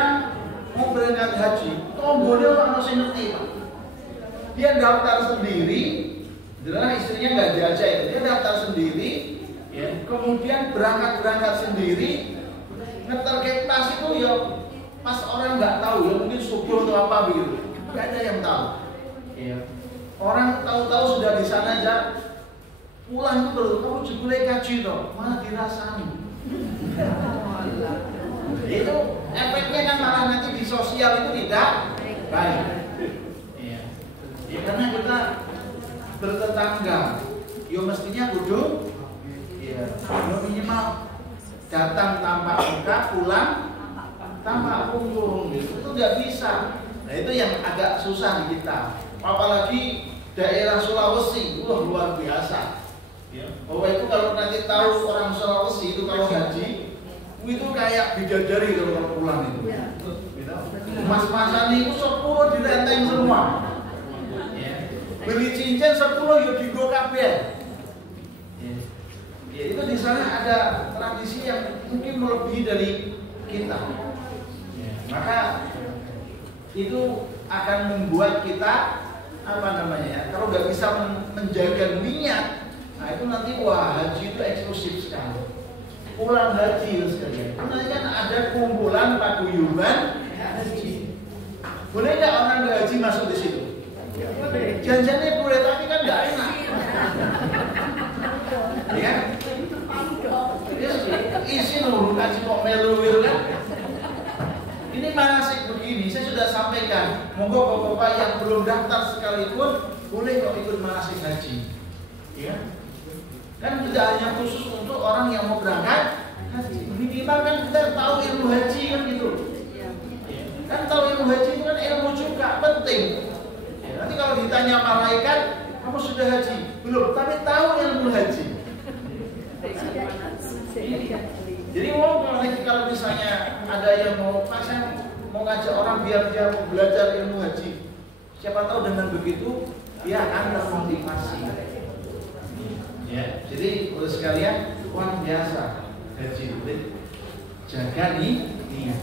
mau berangkat haji, tombolnya orang masih ngerti Pak. Dia daftar sendiri, adalah istrinya nggak diajak itu. Dia daftar sendiri, ya. Kemudian berangkat sendiri, ngetarget pas itu ya pas orang nggak tahu ya mungkin subuh atau apa begitu, nggak ada yang tahu. Ya. Orang tahu-tahu sudah di sana aja, pulang itu baru kamu jebule kaji toh, malah dirasani. Itu efeknya kan malah nanti di sosial itu tidak baik. Ya. Ya, karena kita bertetangga, yo mestinya kudu, ya, minimal datang tanpa muka, pulang tanpa punggung, gitu. Itu nggak bisa. Nah itu yang agak susah di kita. Apalagi daerah Sulawesi, luar biasa. Ya. Bahwa itu kalau nanti tahu orang Sulawesi itu kalau haji, itu kayak bidadari kalau pulang itu. Gitu. Mas-masan itu 10 direnteng semua. Ya. Beli cincin 10 ya digo kabeh. Ya, itu di sana ada tradisi yang mungkin melebihi dari kita. Ya, maka itu akan membuat kita kalau nggak bisa menjaga niat, nah itu nanti wah haji itu eksklusif sekali. Pulang haji sekalian. Nanti kan ada kumpulan paguyuban haji. Boleh nggak orang haji masuk di situ? Janjiannya boleh, tapi kan nggak enak. Ya, isi nunggu kaji kok melu kan? Ini manasik begini, saya sudah sampaikan. Monggo bapak-bapak yang belum daftar sekalipun boleh kok ikut manasik haji. Ya, kan tidak hanya khusus untuk orang yang mau berangkat haji. Minimal kan kita tahu ilmu haji kan gitu. Kan tahu ilmu haji itu kan ilmu juga penting. Ya, nanti kalau ditanya malaikat, kamu sudah haji? Belum, tapi tahu ilmu haji. Jadi kalau misalnya ada yang mau ngajak orang biar dia mau belajar ilmu haji, siapa tahu dengan begitu dia akan termotivasi. Ya, jadi untuk sekalian luar biasa haji. Jaga niat.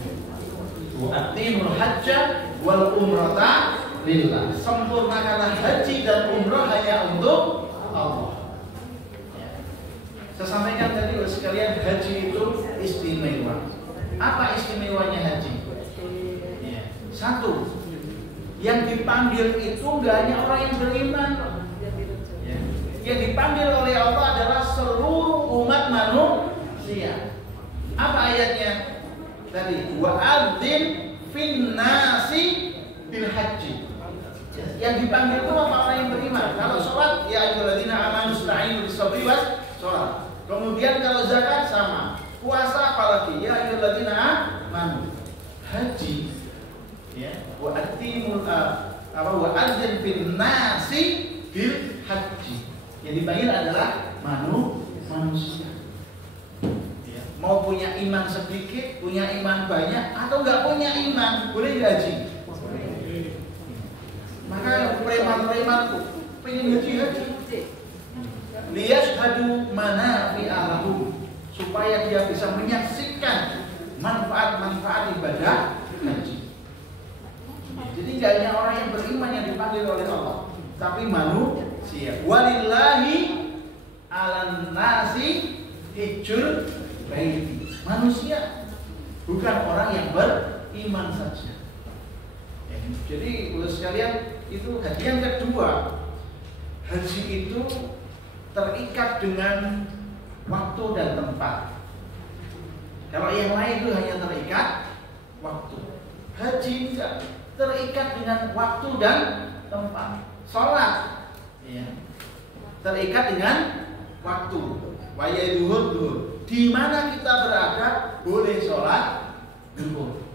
Atimul hajja wal umrata lillah. Sempurnakanlah haji dan umrah hanya untuk Allah. Saya sampaikan tadi oleh sekalian, haji itu istimewa. Apa istimewanya haji? Ya. Satu, yang dipanggil itu nggak hanya orang yang beriman. Ya. Yang dipanggil oleh Allah adalah seluruh umat manusia. Apa ayatnya? Tadi, wa'adzim fin nasi bil haji. Yang dipanggil itu apa? Orang yang beriman. Kalau sholat, ya ayyuhalladzina amanu ista'inu bis-sabri was sholat. Kemudian kalau zakat sama, puasa apalagi, ya ayyuhalladzina amanu. Haji, ya, wa'adzim fin nasi bil haji. Yang dipanggil adalah manusia. Ya. Mau punya iman sedikit, punya iman banyak, atau nggak punya iman, boleh haji. Maka preman-preman pengen haji. Liyashhadu manafi'a lahum, supaya dia bisa menyaksikan manfaat-manfaat ibadah haji. Jadi tidak hanya orang yang beriman yang dipanggil oleh Allah, tapi manusia. Walillahi 'alan nasi hijjul baiti. Manusia, bukan orang yang beriman. iman saja. Ya, jadi Bapak sekalian, itu haji. Yang kedua, haji itu terikat dengan waktu dan tempat. Kalau yang lain itu hanya terikat waktu. Haji tidak terikat dengan waktu dan tempat. Sholat ya, terikat dengan waktu. Wayai duhur. Di mana kita berada boleh sholat duhur.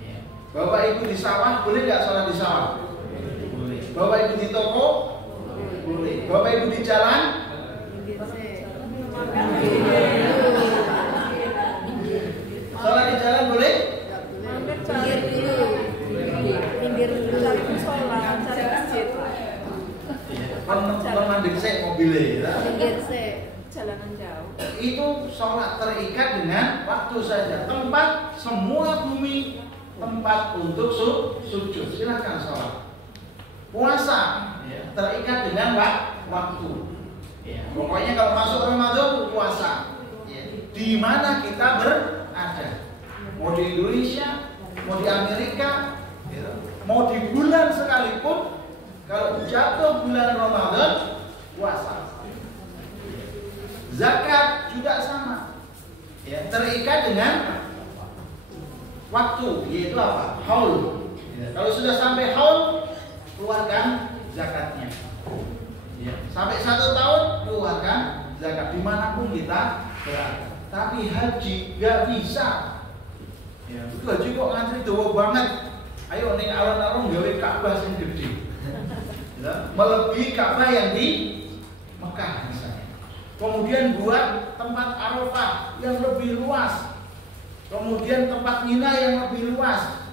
Ya. Bapak ibu di sawah boleh nggak sholat di sawah? Boleh. Bapak ibu di toko boleh. Bapak ibu di jalan sholat di jalan boleh? Pinggir dulu cari sholat, cari masjid. Mandek sek mobilnya ya. Pinggir jalanan jauh. Itu sholat terikat dengan waktu saja. Tempat semua bumi tempat untuk sujud. Silakan sholat. Puasa ya, terikat dengan waktu. Ya, pokoknya kalau masuk Ramadan puasa. Ya. Di mana kita berada? Mau di Indonesia, mau di Amerika, ya, mau di bulan sekalipun, kalau jatuh bulan Ramadan puasa. Zakat juga sama. Ya, terikat dengan waktu, yaitu apa? Haul. Ya, kalau sudah sampai haul, keluarkan zakatnya. Ya, sampai 1 tahun keluarkan zakat dimanapun kita berada. Tapi haji gak bisa. Ya, itu haji kok ngantri dawa banget. Ayo ning alun-alun gawe Ka'bah sing gede. Ya, melebihi Ka'bah yang di Mekah misalnya. Kemudian buat tempat Arafah yang lebih luas. Kemudian tempat Mina yang lebih luas.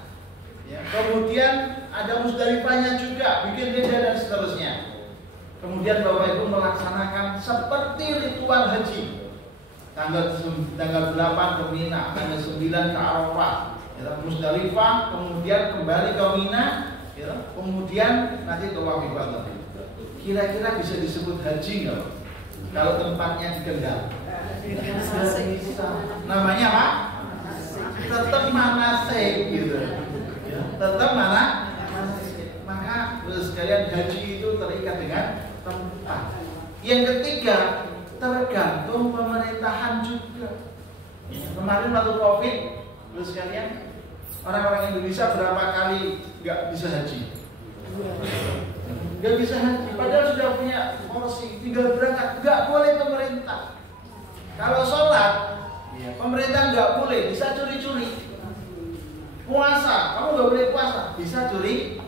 Ya, kemudian ada Musdalifahnya juga, bikin tenda dan seterusnya. Kemudian Bapak Ibu melaksanakan seperti ritual haji. Tanggal 8 ke Mina, tanggal 9 ke Arafah, ya, Musdalifah, kemudian kembali ke Mina, ya, kemudian nanti tawaf ifadah. Kira-kira bisa disebut haji nggak? Kalau tempatnya di Kendal? Bisa. Namanya apa? Tetap manasik gitu. Ya, tetap mana? Maka sekalian haji itu terikat dengan tempat. Yang ketiga, tergantung pemerintahan juga. Ya, kemarin waktu Covid, sekalian, orang-orang Indonesia berapa kali nggak bisa haji? Nggak bisa haji, padahal sudah punya porsi, tinggal berangkat, nggak boleh pemerintah. Kalau sholat, ya, pemerintah nggak boleh, bisa curi-curi. Puasa, kamu nggak boleh puasa, bisa curi.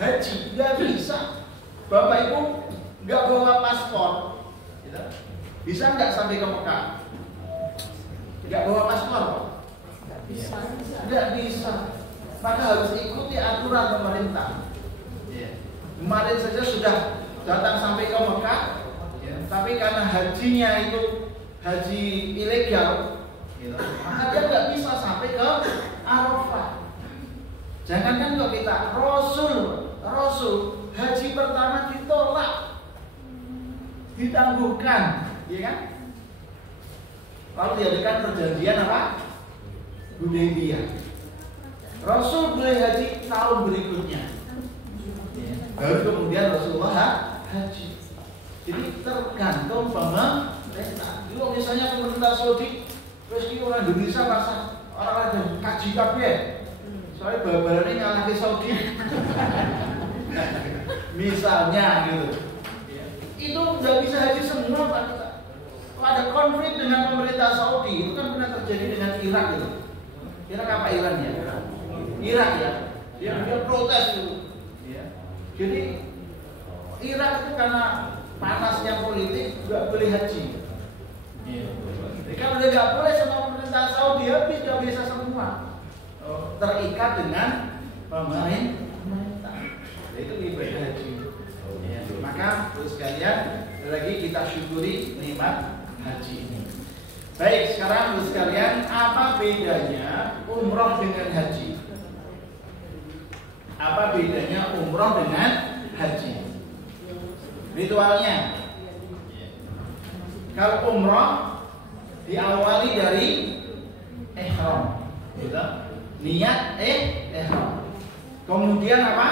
Haji nggak bisa. Bapak Ibu nggak bawa paspor, gitu. Bisa nggak sampai ke Mekah? Nggak bawa paspor, nggak bisa. Maka harus ikuti aturan pemerintah. Kemarin saja sudah datang sampai ke Mekah, ya, tapi karena hajinya itu haji ilegal, gitu, maka dia nggak bisa sampai ke Arafah. Jangankan kok kita, Rasul haji pertama ditolak, ditangguhkan, ya kan? Lalu diadakan perjanjian apa? Hudaybiyah. Rasul boleh haji tahun berikutnya. Baru kemudian Rasulullah haji. Jadi tergantung pemerintah. Kalau misalnya pemerintah Saudi, terus orang Indonesia masa orang kaji kabeh. Soalnya babarannya ngalah ke Saudi. Misalnya gitu. Itu nggak bisa haji semua Pak. Kalau ada konflik dengan pemerintah Saudi, itu kan pernah terjadi dengan Irak gitu. Irak apa Iran ya? Irak ya. Dia protes itu. Jadi Irak itu karena panasnya politik nggak boleh haji. Jadi kalau dia nggak boleh sama pemerintah Saudi, habis nggak bisa semua. Terikat dengan pemerintah. Itu ibadah haji. Maka terus sekalian lagi kita syukuri nikmat haji ini. Baik, sekarang terus sekalian, apa bedanya umroh dengan haji? Apa bedanya umroh dengan haji? Ritualnya, kalau umroh diawali dari ihram, gitu. niat ihram. Kemudian apa?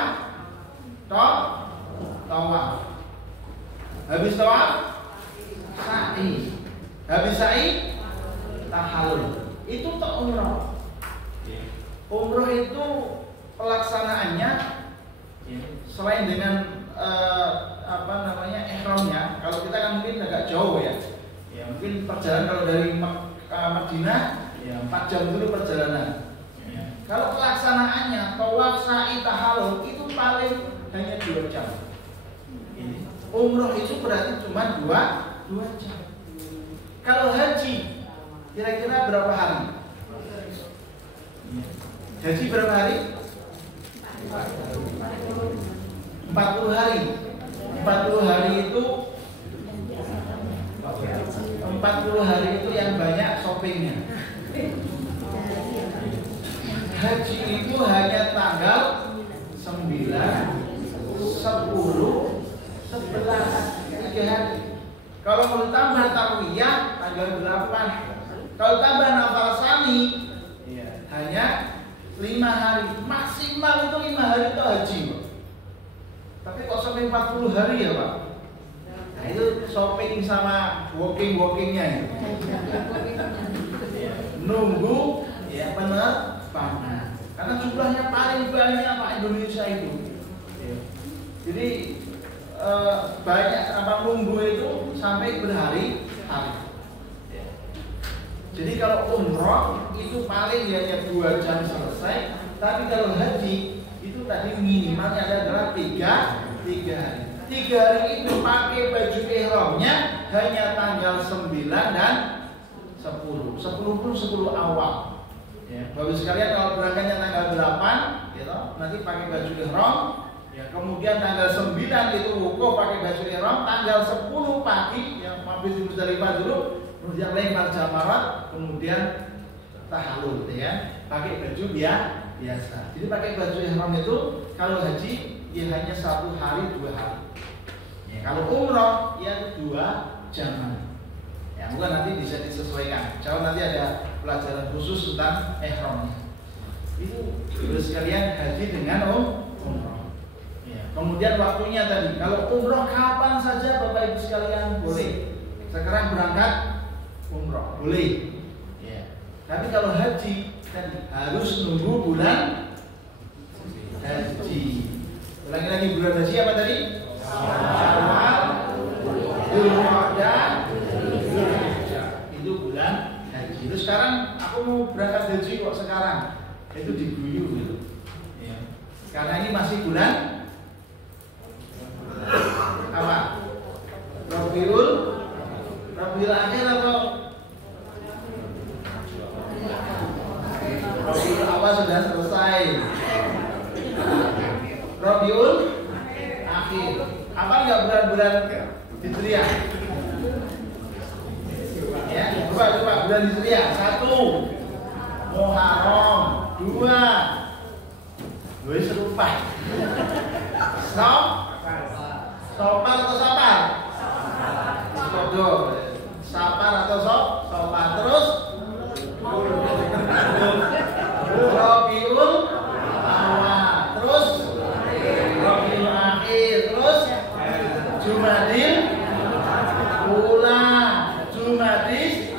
Tawaf. Habis tawaf sa'i. Habis sa'i tahallul. Itu untuk umroh. Umroh itu pelaksanaannya selain dengan ihramnya, kalau kita kan mungkin agak jauh ya. Ya mungkin perjalanan kalau dari Madinah ya 4 jam dulu perjalanan. Ya. Kalau pelaksanaannya tawaf sa'i tahallul itu paling hanya 2 jam. Umroh itu berarti cuma 2 jam. Kalau haji kira-kira berapa hari? Haji berapa hari? 40 hari. 40 hari itu 40 hari itu yang banyak shoppingnya. Haji itu hanya tanggal 9, 10, 11, 3 hari. Kalau mau tambah tarwiyah tanggal 8. Kalau tambah nafal sani hanya 5 hari. Maksimal itu 5 hari itu haji, Pak. Tapi kok sampai 40 hari ya, Pak? Nah itu shopping sama walking-walkingnya ya. Nunggu ya penerbangan. Karena jumlahnya paling banyak Pak Indonesia itu. Jadi banyak nunggu itu sampai berhari-hari. Jadi kalau umroh itu paling hanya 2 jam selesai. Tapi kalau haji itu tadi minimalnya adalah 3 hari. 3 hari itu pakai baju ihramnya hanya tanggal 9 dan 10. 10 pun 10 awal. Ya, Bapak sekalian kalau berangkatnya tanggal 8 gitu, nanti pakai baju ihram. Ya, kemudian tanggal 9 itu wukuf pakai baju ihram, tanggal 10 pagi yang mabit di Musdalifah dulu, kemudian lempar jamarat, kemudian tahallul ya, pakai baju biasa. Jadi pakai baju ihram itu kalau haji ya hanya 1 hari 2 hari. Ya, kalau umroh ya 2 jam. Ya, bukan nanti bisa disesuaikan. Kalau nanti ada pelajaran khusus tentang ihramnya. Itu sekalian haji dengan umroh. Ya, kemudian waktunya tadi, kalau umroh kapan saja Bapak Ibu sekalian boleh. Sekarang berangkat umroh boleh. Ya. Tapi kalau haji kan harus nunggu bulan haji. Ulangi lagi, bulan haji apa tadi? Syawal, Dzulqa'dah, itu bulan haji. Itu sekarang aku mau berangkat haji kok sekarang. Itu diguyu gitu. Ya. Karena ini masih bulan apa? Rabiul akhir atau Rabiul awal sudah selesai. Rabiul akhir. Apa enggak bulan-bulan Hijriah? Ya, coba bulan Hijriah. 1 Muharram, 2 wis serupa. Sopar atau sapar? Sapar atau sopar. Terus Rabiul awal, terus Rabiul akhir, terus Jumadil ula, Jumadis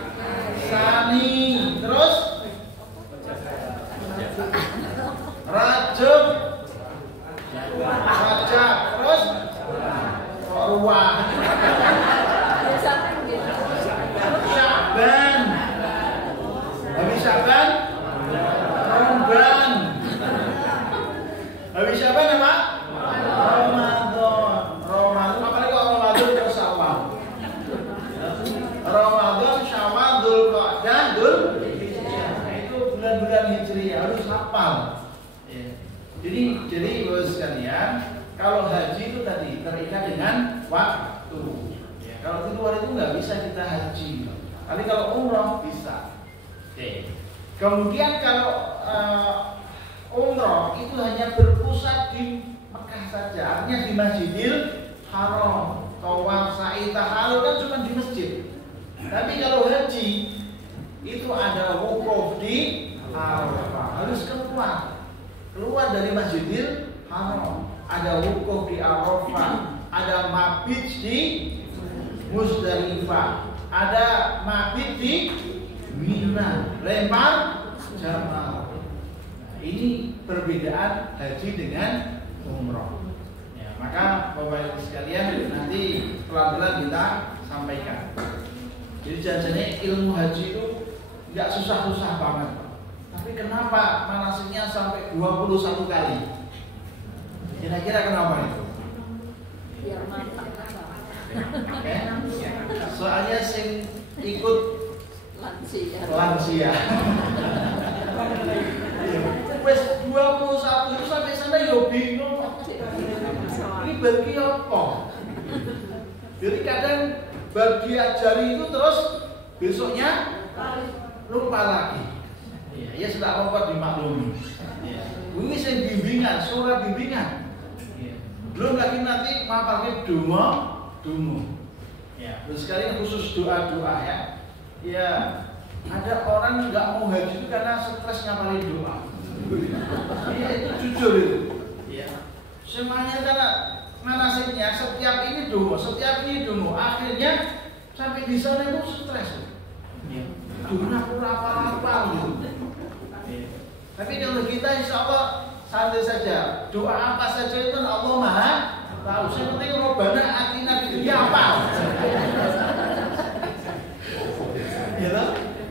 Sani, terus Rajab, terus Urwah, Sya'ban, habis Sya'ban Ramadan, habis Sya'ban apa? Ramadan, apalagi kalau Ramadan terus Syawal. Ramadan, Syawal, Dzulqa'dah, itu bulan-bulan Hijriah harus hafal. Jadi Bapak sekalian, kalau haji itu tadi terikat dengan waktu. Kalau di luar itu nggak bisa kita haji. Tapi kalau umroh bisa. Kemudian kalau umroh itu hanya berpusat di Mekah saja, artinya di Masjidil Haram. Tawaf, sa'i, tahallul kan cuma di masjid. Tapi kalau haji itu ada wukuf di Arafah. Harus keluar dari Masjidil Haram. Ada wukuf di Arafah, ada mabit di Musdalifah, ada mabit di Mina, lempar jamal. Nah, ini perbedaan haji dengan umroh. Ya, maka Bapak Ibu sekalian nanti pelan-pelan kita sampaikan. Jadi janjinya ilmu haji itu nggak susah-susah banget. Tapi kenapa manasiknya sampai 21 kali? Kira-kira kenapa itu? Biar mantap. Oke. Soalnya sing ikut lansia. Wes 21 itu sampai sana yo bingung. Ini bagi apa? Jadi kadang bagi ajari itu terus besoknya lupa lagi. Ya sudah apa dimaklumi. Ini sing bimbingan, surah bimbingan. Belum lagi nanti pakai donga. Ya, terus sekali khusus doa-doa ya. Ya, ada orang nggak mau haji itu karena stres ngapalin doa. Iya itu jujur itu. Ya. Semuanya karena manasiknya setiap ini donga, akhirnya sampai di sana itu stres. Ya. Doa apa gitu. Tapi kalau kita insya Allah santai saja, doa apa saja itu Allah Maha tahu. Yang penting Robbana atina fid dunya apa? Ya loh.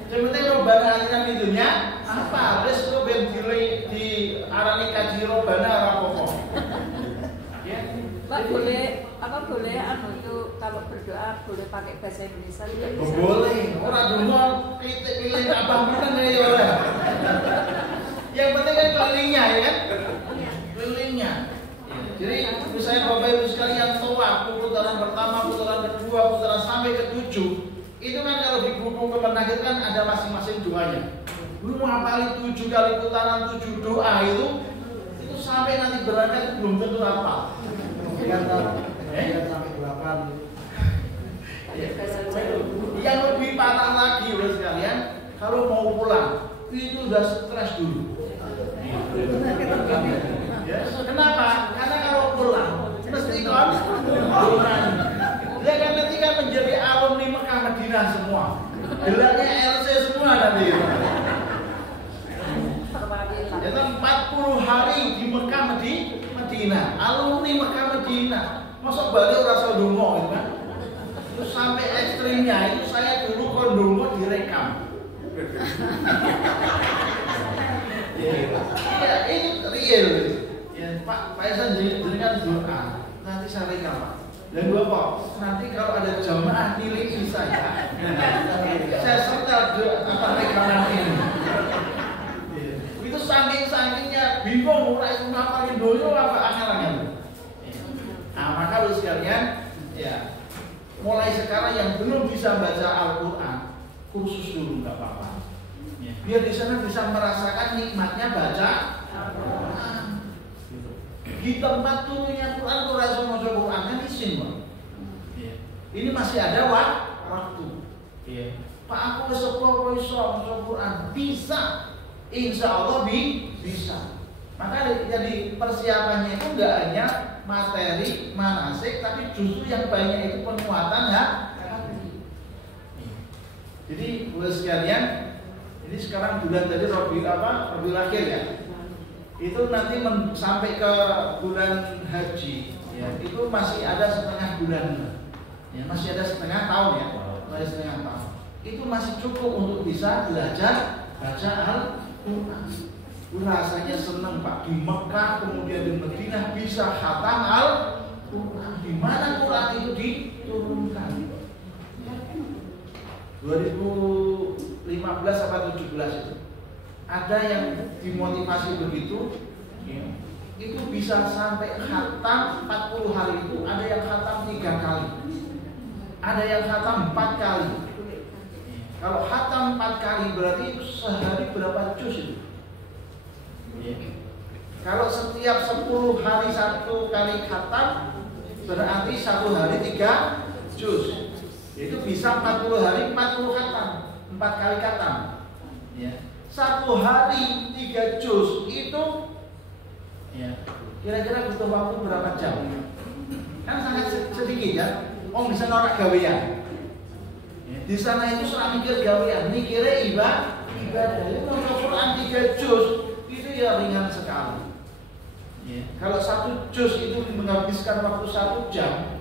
Yang penting Robbana atina fid dunya apa? Terus kok ben di arani kaji Robbana apa-apa. Ya. Pak boleh itu kalau berdoa boleh pakai bahasa Indonesia juga bisa. Boleh. Orang dulu kita pilih apa menang ya orang. Yang penting kan kelilingnya ya kan? Kelilingnya. Jadi misalnya Bapak Ibu sekalian tawaf putaran pertama, putaran kedua, putaran sampai ke-7, itu kan kalau di buku kemenakit kan ada masing-masing doanya. Lu mau hafalin 7 kali putaran 7 doa itu sampai nanti berangkat belum tentu hafal. Sampai 8. Yang lebih parah lagi Bapak sekalian, kalau mau pulang itu udah stres dulu. Ya, kenapa? Karena kalau pulang mesti konduran. Dia kan nanti kan menjadi alumni Mekah Madinah semua. Gelarnya LC semua nanti. Itu 40 hari di Mekah Madinah, alumni Mekah Madinah. Masuk balik rasa dongo gitu kan. Terus sampai ekstrimnya itu saya dulu kondongo direkam. Ya, ini real. Ya, Pak Faisal dengan doa. Nanti saya rekam, Pak. Dan dua Pak, nanti kalau ada jamaah nilai saya, saya setel doa rekaman ini. Itu saking-sakingnya bingung orang itu ngapain dulu apa angan-angan. Nah, maka lu sekalian, ya, mulai sekarang yang belum bisa baca Al-Quran, kursus dulu nggak apa-apa. Biar di sana bisa merasakan nikmatnya baca Al-Quran. Di tempat turunnya Quran, Quran kan izin, Pak. Ini masih ada waktu. Pak aku sekolah Quran bisa, insya Allah bisa. Maka jadi persiapannya itu nggak hanya materi, manasik, tapi justru yang banyak itu penguatan hati. Jadi buat sekalian. Ini sekarang bulan tadi Rabiul Akhir ya. Itu nanti sampai ke bulan haji ya. Itu masih ada setengah bulan. Ya, masih ada setengah tahun ya. Masih setengah tahun. Itu masih cukup untuk bisa belajar baca Al-Quran. Rasanya senang Pak. Di Mekah kemudian di Madinah bisa khatam Al-Quran. Di mana Quran itu diturunkan? 2015 atau 17 itu ada yang dimotivasi begitu ya, itu bisa sampai khatam 40 hari itu ada yang khatam 3 kali, ada yang khatam 4 kali. Kalau khatam 4 kali berarti itu sehari berapa juz itu ya. Kalau setiap 10 hari 1 kali khatam berarti 1 hari 3 juz. Itu bisa 40 hari 40 khatam, 4 kali khatam. Ya. satu hari 3 juz itu ya kira-kira butuh waktu berapa jam? Kan sangat sedikit ya. Om bisa norak gawean. Di sana itu sudah mikir gawean, mikirnya ibadah. Itu baca Quran 3 juz itu ya ringan sekali. Ya. Kalau 1 juz itu menghabiskan waktu 1 jam,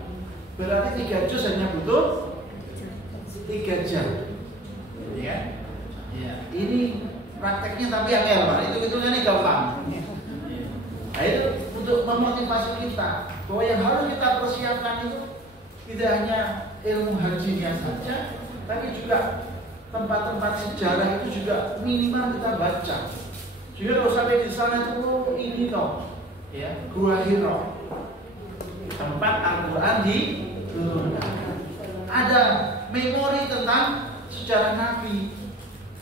berarti 3 juz hanya butuh 3 jam. Ya. Ya. Ini prakteknya tapi angel Pak. Itu-hitungnya ini gampang. Nah, itu untuk memotivasi kita bahwa yang harus kita persiapkan itu tidak hanya ilmu hajinya saja, tapi juga tempat-tempat sejarah itu juga minimal kita baca. Juga kalau sampai di sana itu ini toh, ya Gua Hira, tempat Al-Quran diturunkan. Ada memori tentang sejarah Nabi.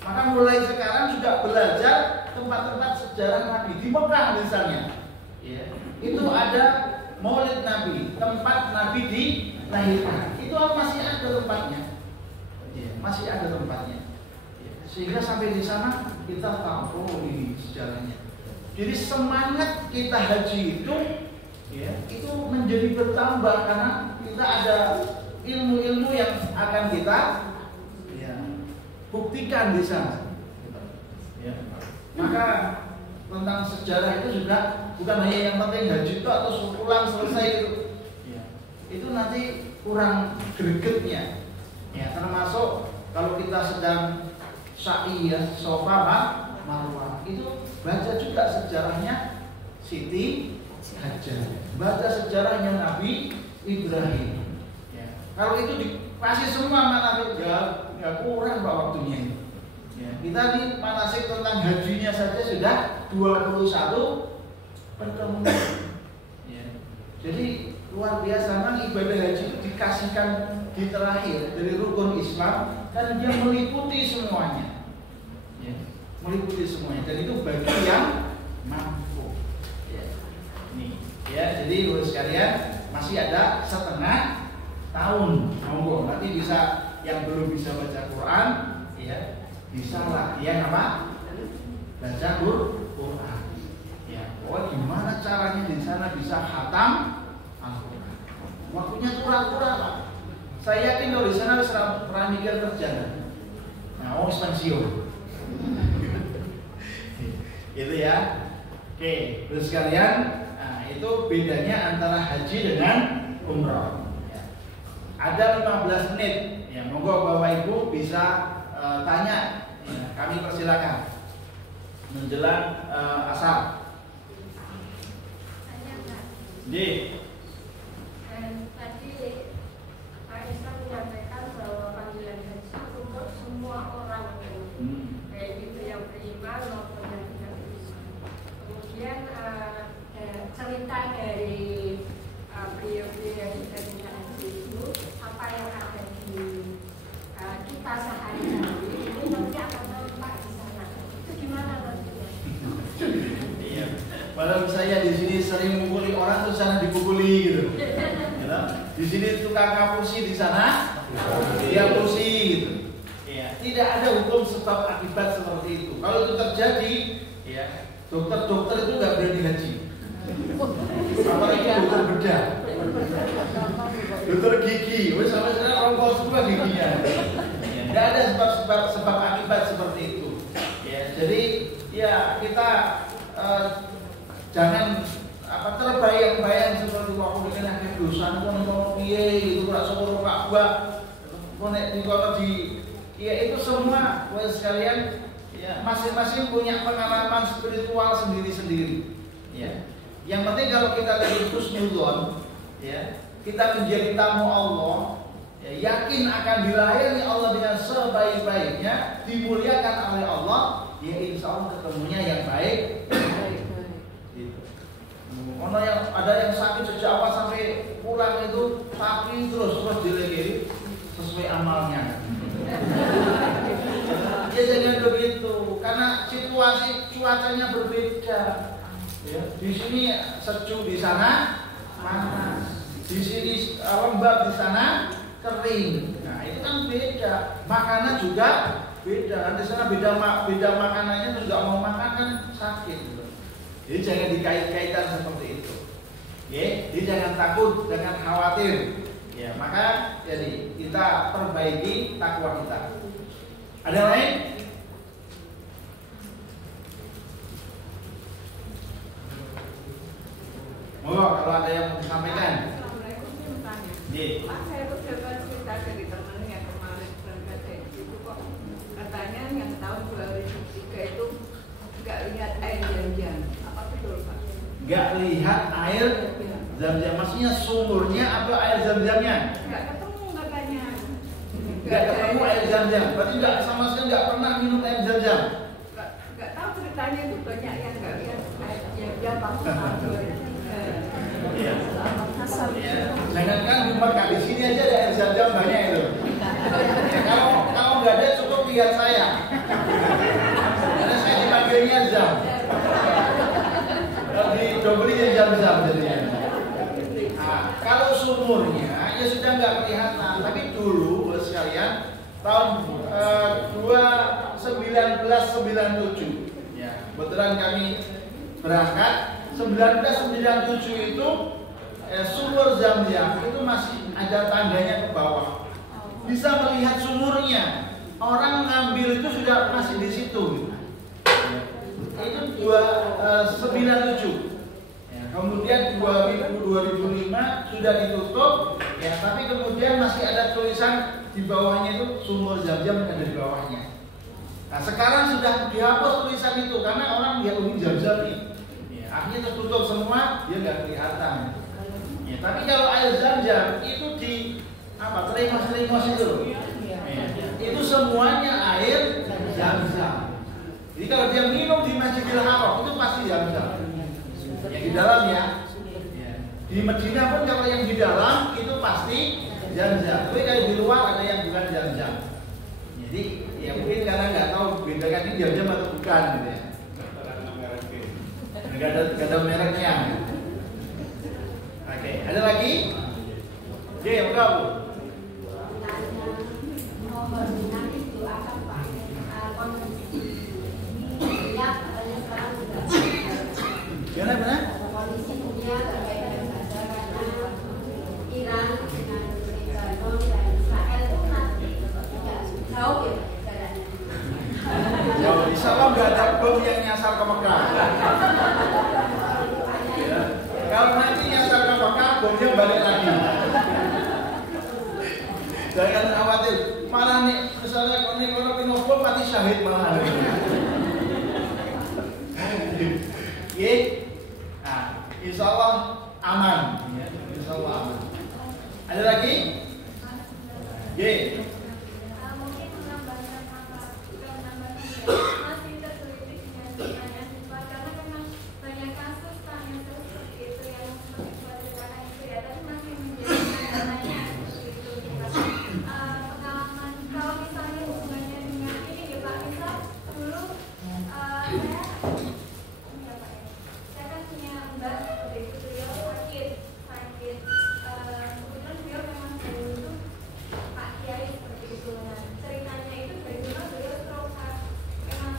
Maka mulai sekarang juga belajar tempat-tempat sejarah Nabi di Mekah misalnya. Ya, itu ada Maulid Nabi, tempat Nabi dilahirkan. Itu masih ada tempatnya. Ya, masih ada tempatnya. Ya, sehingga sampai di sana kita tahu oh ini sejarahnya. Jadi semangat kita haji itu ya, itu menjadi bertambah karena kita ada ilmu-ilmu yang akan kita ya, buktikan di sana. Ya. Maka tentang sejarah itu juga bukan hanya yang penting haji itu atau pulang selesai itu. Ya. Itu nanti kurang gregetnya. Ya, termasuk kalau kita sedang sa'i ya, Safa Marwah, itu baca juga sejarahnya Siti Hajar, baca sejarahnya Nabi Ibrahim. Ya. Kalau itu dikasih semua manasik ya kurang Pak waktunya. Ya. Kita di manasik tentang hajinya saja sudah 21 pertemuan. Ya. Jadi luar biasa memang ibadah haji itu dikasihkan di terakhir dari rukun Islam karena dia meliputi semuanya. Ya. Meliputi semuanya dan itu bagi yang mampu. Ya. Nih, ya jadi lulus sekalian masih ada setengah tahun. Monggo nanti bisa yang belum bisa baca Quran ya bisa latihan apa? Baca Quran. Ya, oh gimana caranya di sana bisa khatam Al-Quran? Waktunya kurang-kurang Pak. Saya yakin kalau di sana harus pernah mikir kerja. Nah, oh pensiun. Itu ya. Oke, terus sekalian, nah, itu bedanya antara haji dengan umrah. Ya. Ada 15 menit. Ya, monggo Bapak Ibu bisa tanya. Ya, kami persilakan menjelang asar. Jadi tadi Pak Islam menyampaikan bahwa panggilan haji untuk semua orang, baik itu yang beriman maupun yang tidak beriman. Kemudian cerita dari beliau-beliau yang sudah tidak haji itu apa yang ada di kita sehari-hari itu nanti akan nampak di sana. Itu gimana nanti? Iya. Padahal saya di sini sering mukuli orang terus sana dipukuli gitu. Ya, di sini tukang ngapusi di sana dia pusi gitu. Ya, tidak ada hukum sebab akibat seperti itu. Kalau itu terjadi, ya dokter-dokter itu nggak berani haji. Apalagi dokter bedah, dokter gigi, wes sampai sekarang rongkol semua giginya. Tidak ada sebab akibat seperti itu. Ya, jadi ya kita jangan terbayang-bayang seperti waktu dengan akhir dosa kono piye itu ora soro Ka'bah kono di ya itu semua wes sekalian ya masing-masing punya pengalaman spiritual sendiri-sendiri. Ya. Yang penting kalau kita lagi husnudzon ya, kita menjadi tamu Allah, ya, yakin akan dilayani Allah dengan sebaik-baiknya, dimuliakan oleh Allah, ya insya Allah ketemunya yang baik. Ono yang ada yang sakit sejak awal sampai pulang itu sakit terus dilegiri sesuai amalnya. Ya jangan begitu, karena situasi cuacanya berbeda. Ya, di sini sejuk, di sana panas. Di sini lembab, di sana kering. Nah itu kan beda. Makanan juga Beda, di sana beda makanannya terus nggak mau makan kan sakit. Gitu. Jadi jangan dikait-kaitan seperti itu. Ya, jadi jangan takut, jangan khawatir. Ya, maka jadi kita perbaiki takwa kita. Ada lain? Monggo kalau ada yang mau disampaikan. Assalamualaikum, saya mau tanya. Iya. Pak, saya beberapa cerita dari teman yang kemarin berangkat haji itu kok katanya yang tahun 2003 itu nggak lihat air Zam-Zam. Apa betul, Pak? Nggak lihat air Zam-Zam, maksudnya sumurnya atau air Zam-Zamnya? Nggak ketemu katanya. Nggak ketemu air Zam-Zam, berarti nggak sama sekali nggak pernah minum air Zam-Zam. Nggak tahu ceritanya itu banyak yang nggak lihat air Zam-Zam waktu tahun 2003. Iya. Asal Ya, jangankan di Mekah, di sini aja ada air Zam-Zam banyak itu. Ya, kalau nggak ada cukup lihat saya. Karena saya dipanggilnya Zam. Dibelinya Zam-Zam jadinya. Nah, kalau sumurnya ya sudah nggak kelihatan. Tapi dulu sekalian tahun 1997, ya, kebetulan kami berangkat 1997 itu sumur Zam-Zam itu masih ada tangganya ke bawah, bisa melihat sumurnya. Orang ngambil itu sudah masih di situ. Itu 97. Ya, kemudian 2005 sudah ditutup, ya, tapi kemudian masih ada tulisan di bawahnya itu sumur Zam-Zam ada di bawahnya. Nah, sekarang sudah dihapus tulisan itu karena orang lihat ini Zam-Zam nih. Ya, akhirnya tertutup semua, dia nggak kelihatan. Ya, tapi kalau air Zam-Zam itu di termos itu, itu semuanya air Zam-Zam. Jadi kalau dia minum di Masjidil Haram itu pasti Zam-Zam. Yang di dalam ya. Di Madinah pun kalau yang di dalam itu pasti Zam-Zam. Tapi kalau di luar ada yang bukan Zam-Zam. Jadi ya mungkin karena nggak tahu bedakan ini Zam-Zam atau bukan gitu ya. Nggak ada mereknya. Oke, ada lagi? Oke, enggak Bu. Gimana? Kondisi dunia berbeda saja karena Iran dengan Lebanon dan Israel itu nanti tidak jauh ya jalannya. Jauh, insya Allah nggak ada bom yang nyasar ke Mekah. Ya. Kalau nanti nyasar ke Mekah, bomnya balik lagi. Jangan khawatir, malah nih misalnya kalau bom mati syahid malah. Ye, nah, insya Allah aman. Ya, insya Allah aman. Ada lagi? Ye. Mungkin menambahkan masih tergelitik dengan pertanyaan siswa karena memang banyak kasus tanya seperti itu yang seperti ceritakan itu ya, tapi masih menjadi tanya seperti itu. Pengalaman kalau misalnya hubungannya dengan ini ya Pak, misal dulu saya kan punya mbak seperti itu, beliau sakit kemudian beliau memang dulu Pak Kiai seperti itu. Nah ceritanya itu bagaimana beliau stroke memang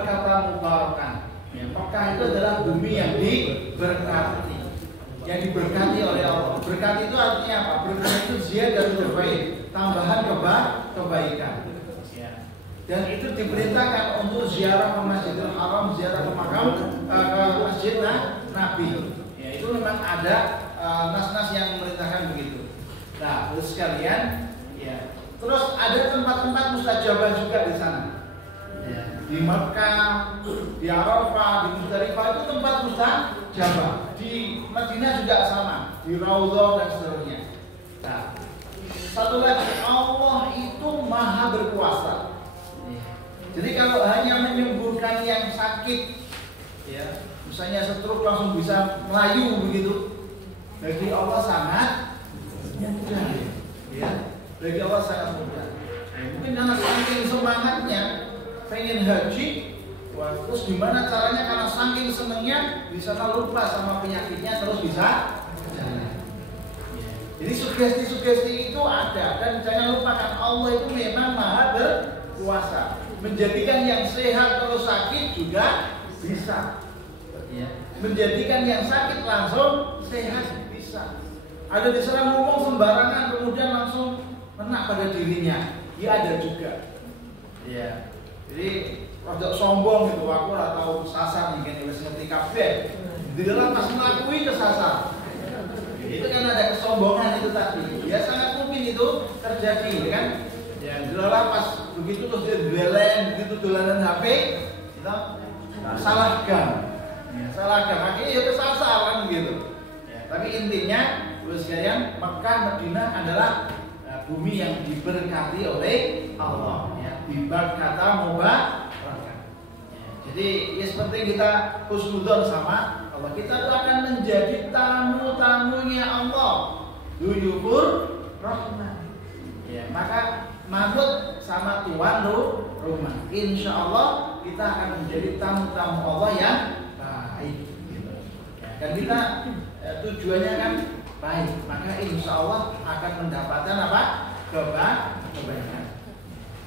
Bakkah mubarakan. Ya, Mekah itu adalah bumi yang diberkati. Yang diberkati oleh Allah. Berkati itu artinya apa? Berkati itu ziyadah terbaik, tambahan kebaikan. Ya. Dan itu diperintahkan untuk ziarah ke Masjidil Haram, ziarah ke makam ke Masjid Nabi. Ya, itu memang ada nas-nas yang memerintahkan begitu. Nah, terus sekalian, ya. Terus ada tempat-tempat mustajabah juga di sana. Ya. Di Mekah, di Arafah, di Muzdalifah itu tempat mustajabah. Di Madinah juga sama, di Raudhah dan seterusnya. Nah, satu lagi, Allah itu maha berkuasa. Jadi kalau hanya menyembuhkan yang sakit, ya, misalnya stroke langsung bisa melayu begitu, bagi Allah sangat mudah. Ya, bagi Allah sangat mudah. Mungkin karena saking semangatnya pengen haji, wah, terus gimana caranya karena saking senengnya bisa lupa sama penyakitnya terus bisa jalan. Jadi sugesti-sugesti itu ada dan jangan lupakan Allah itu memang maha berkuasa. Menjadikan yang sehat kalau sakit juga bisa. Ya. Menjadikan yang sakit langsung sehat bisa. Ada di sana ngomong sembarangan kemudian langsung kena pada dirinya. Ya ada juga. Ya. Jadi rada sombong gitu, aku ora tahu kesasar mungkin wis ngerti kabeh. Di dalam pas nglakui kesasar. Itu kan ada kesombongan itu tadi. Ya sangat mungkin itu terjadi, kan? Ya, dilalah pas begitu terus dia duelen, begitu dolanan HP, kita salahkan. Ya, salahkan. Akhirnya ya kesasar kan gitu. Ya, tapi intinya, terus sekalian, Mekah Madinah adalah bumi yang diberkati oleh Allah. Ya, Bakkah mubarakan. Ya, jadi ya seperti kita husnudzon sama Allah, kita akan menjadi tamu-tamunya Allah. Duyufur rahman. Ya, maka manut sama tuan rumah. Insya Allah kita akan menjadi tamu-tamu Allah yang baik. Gitu. Ya, dan kita tujuannya kan baik, maka insya Allah akan mendapatkan apa? Kebaikan.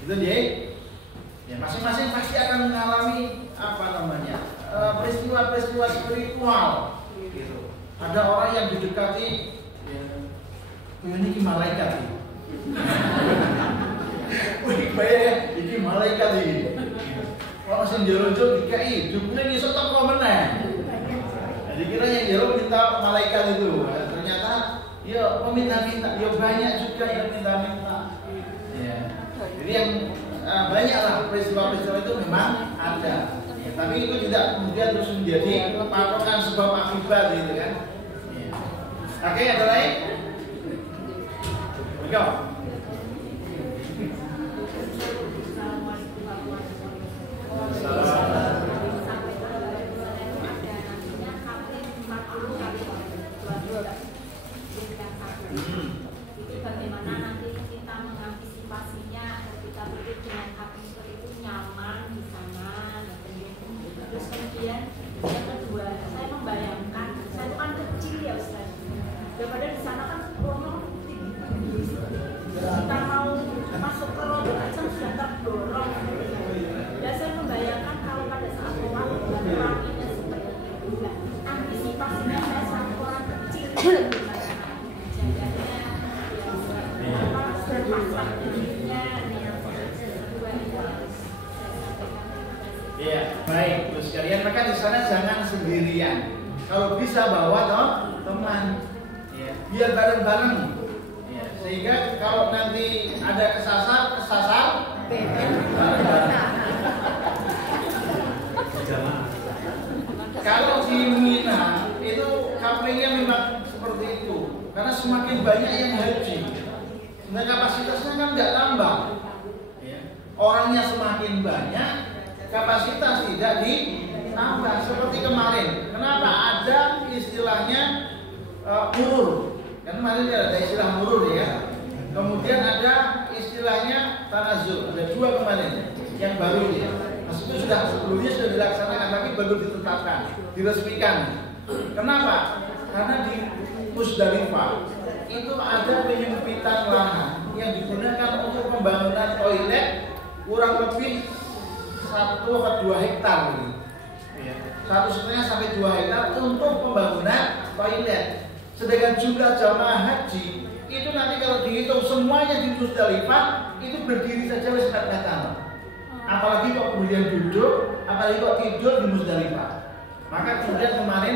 Itu dia. Ya, masing-masing pasti akan mengalami apa namanya peristiwa-peristiwa spiritual. Gitu. Ada orang yang didekati, ya, ini malaikat. Wih, bayar ini malaikat ini. Orang sing jero-jero dikai, dukune iso teko meneh. Jadi kira yang jero minta malaikat itu, ternyata ya meminta-minta, ya banyak juga yang minta-minta. Ya. Jadi yang banyaklah peristiwa-peristiwa itu memang ada. Ya, tapi itu tidak kemudian terus menjadi patokan sebab akibat gitu kan. Ya. Oke, ada lain? Go. Itu bagaimana nanti kita mengantisipasinya agar kita berdiri dengan api seperti itu nyaman di sana. Terus kemudian yang kedua, saya membayangkan saya itu kan kecil ya Ustaz. Daripada di sana kan ruangnya tinggi. Kita mau masuk ke roda aja sudah terdorong. Dan saya membayangkan kalau pada saat peranginya seperti itu, antisipasinya saya sama orang kecil. Ya, baik, terus sekalian, maka di sana jangan sendirian. Kalau bisa bawa teman, ya, biar bareng-bareng. Ya, sehingga kalau nanti ada kesasar bareng-bareng. Kalau di Mina itu kaplingnya memang seperti itu, karena semakin banyak yang haji, nah kapasitasnya kan nggak tambah. Ya. Orangnya semakin banyak, kapasitas tidak ditambah seperti kemarin. Kenapa ada istilahnya murur? Kan kemarin ada istilah murur ya. Kemudian ada istilahnya tanazul. Ada dua kemarin yang baru ya. Maksudnya sebelumnya sudah dilaksanakan tapi baru ditetapkan, diresmikan. Kenapa? Karena di Muzdalifah itu ada penyempitan lahan yang digunakan untuk pembangunan toilet kurang lebih 1 1 atau 2 hektar gitu. Ya. 1,5 sampai 2 hektar untuk pembangunan toilet. Sedangkan jumlah jamaah haji itu nanti kalau dihitung semuanya di Musdalifah itu berdiri saja wis kata. Apalagi kok kemudian duduk, apalagi kok tidur di Musdalifah. Maka kemudian kemarin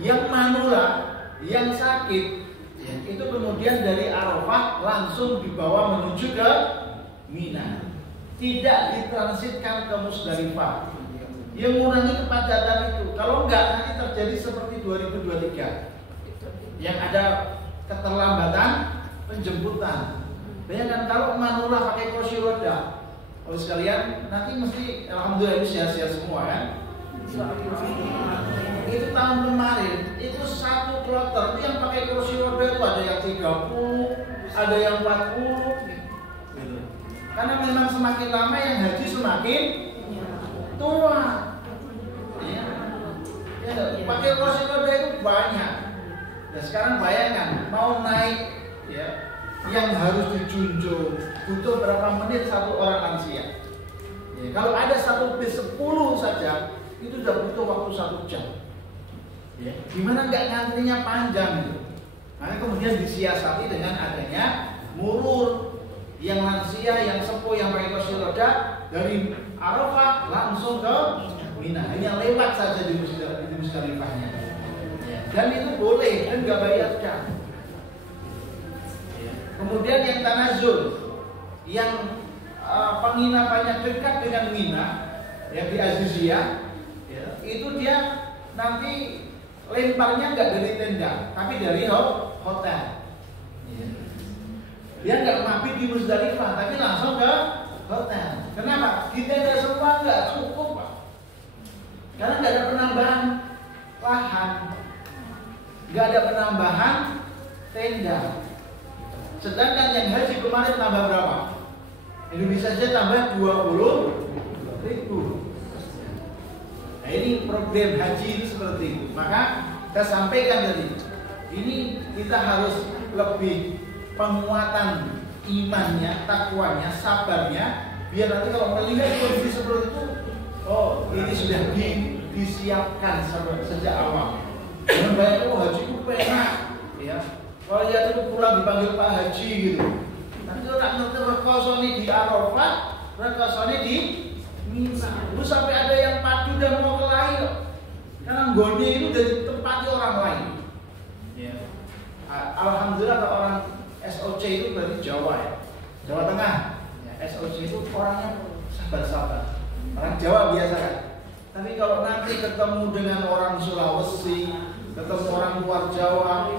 yang manula, yang sakit, ya, itu kemudian dari Arafah langsung dibawa menuju ke Mina. Tidak ditransitkan ke Musdalifah. Yang mengurangi kepadatan itu. Kalau enggak nanti terjadi seperti 2023. Yang ada keterlambatan penjemputan. Bayangkan kalau manula pakai kursi roda. Kalau sekalian nanti mesti alhamdulillah ini sehat-sehat semua kan. Itu tahun kemarin itu 1 kloter itu yang pakai kursi roda itu ada yang 30, ada yang 40 gitu. Karena memang semakin lama yang haji semakin tua. Ya. Ya, pakai kursi roda itu banyak. Nah sekarang bayangkan mau naik ya, yang harus dijunjung butuh berapa menit satu orang lansia. Ya, kalau ada 1 bis 10 saja itu sudah butuh waktu 1 jam. Ya, gimana nggak ngantrinya panjang gitu. Nah kemudian disiasati dengan adanya murur yang lansia, yang sepuh, yang pakai kursi roda dari Arafah langsung ke Mina. Hanya lewat saja di Musdalifahnya. Ya, dan itu boleh dan nggak bayar jam. Kemudian yang tanazul, yang penginapannya dekat dengan Mina, yang di Aziziyah, ya, itu dia nanti lemparnya nggak dari tenda, tapi dari hotel. Ya. Dia nggak mabit di Musdalifah, tapi langsung ke hotel. Kenapa? Di tenda semua nggak cukup, Pak. Karena nggak ada penambahan lahan, nggak ada penambahan tenda. Sedangkan yang haji kemarin tambah berapa? Indonesia saja tambah 20.000. Nah ini problem haji ini seperti itu. Maka saya sampaikan tadi, ini kita harus lebih penguatan imannya, takwanya, sabarnya, biar nanti kalau melihat kondisi seperti itu, oh ini sudah disiapkan sejak awal. Jangan bayar haji itu enak, ya. Kalau lihat itu pulang dipanggil Pak Haji gitu. Nanti kalau nak ngerti rekosoni di Arafah, rekosoni di Mina. Lu sampai ada yang padu dan mau kelahi kok. Karena Goni itu dari tempatnya orang lain. Ya. Alhamdulillah kalau orang SOC itu berarti Jawa ya, Jawa Tengah. Ya, SOC itu orangnya sabar-sabar. Orang Jawa biasa kan. Tapi kalau nanti ketemu dengan orang Sulawesi, ketemu orang luar Jawa,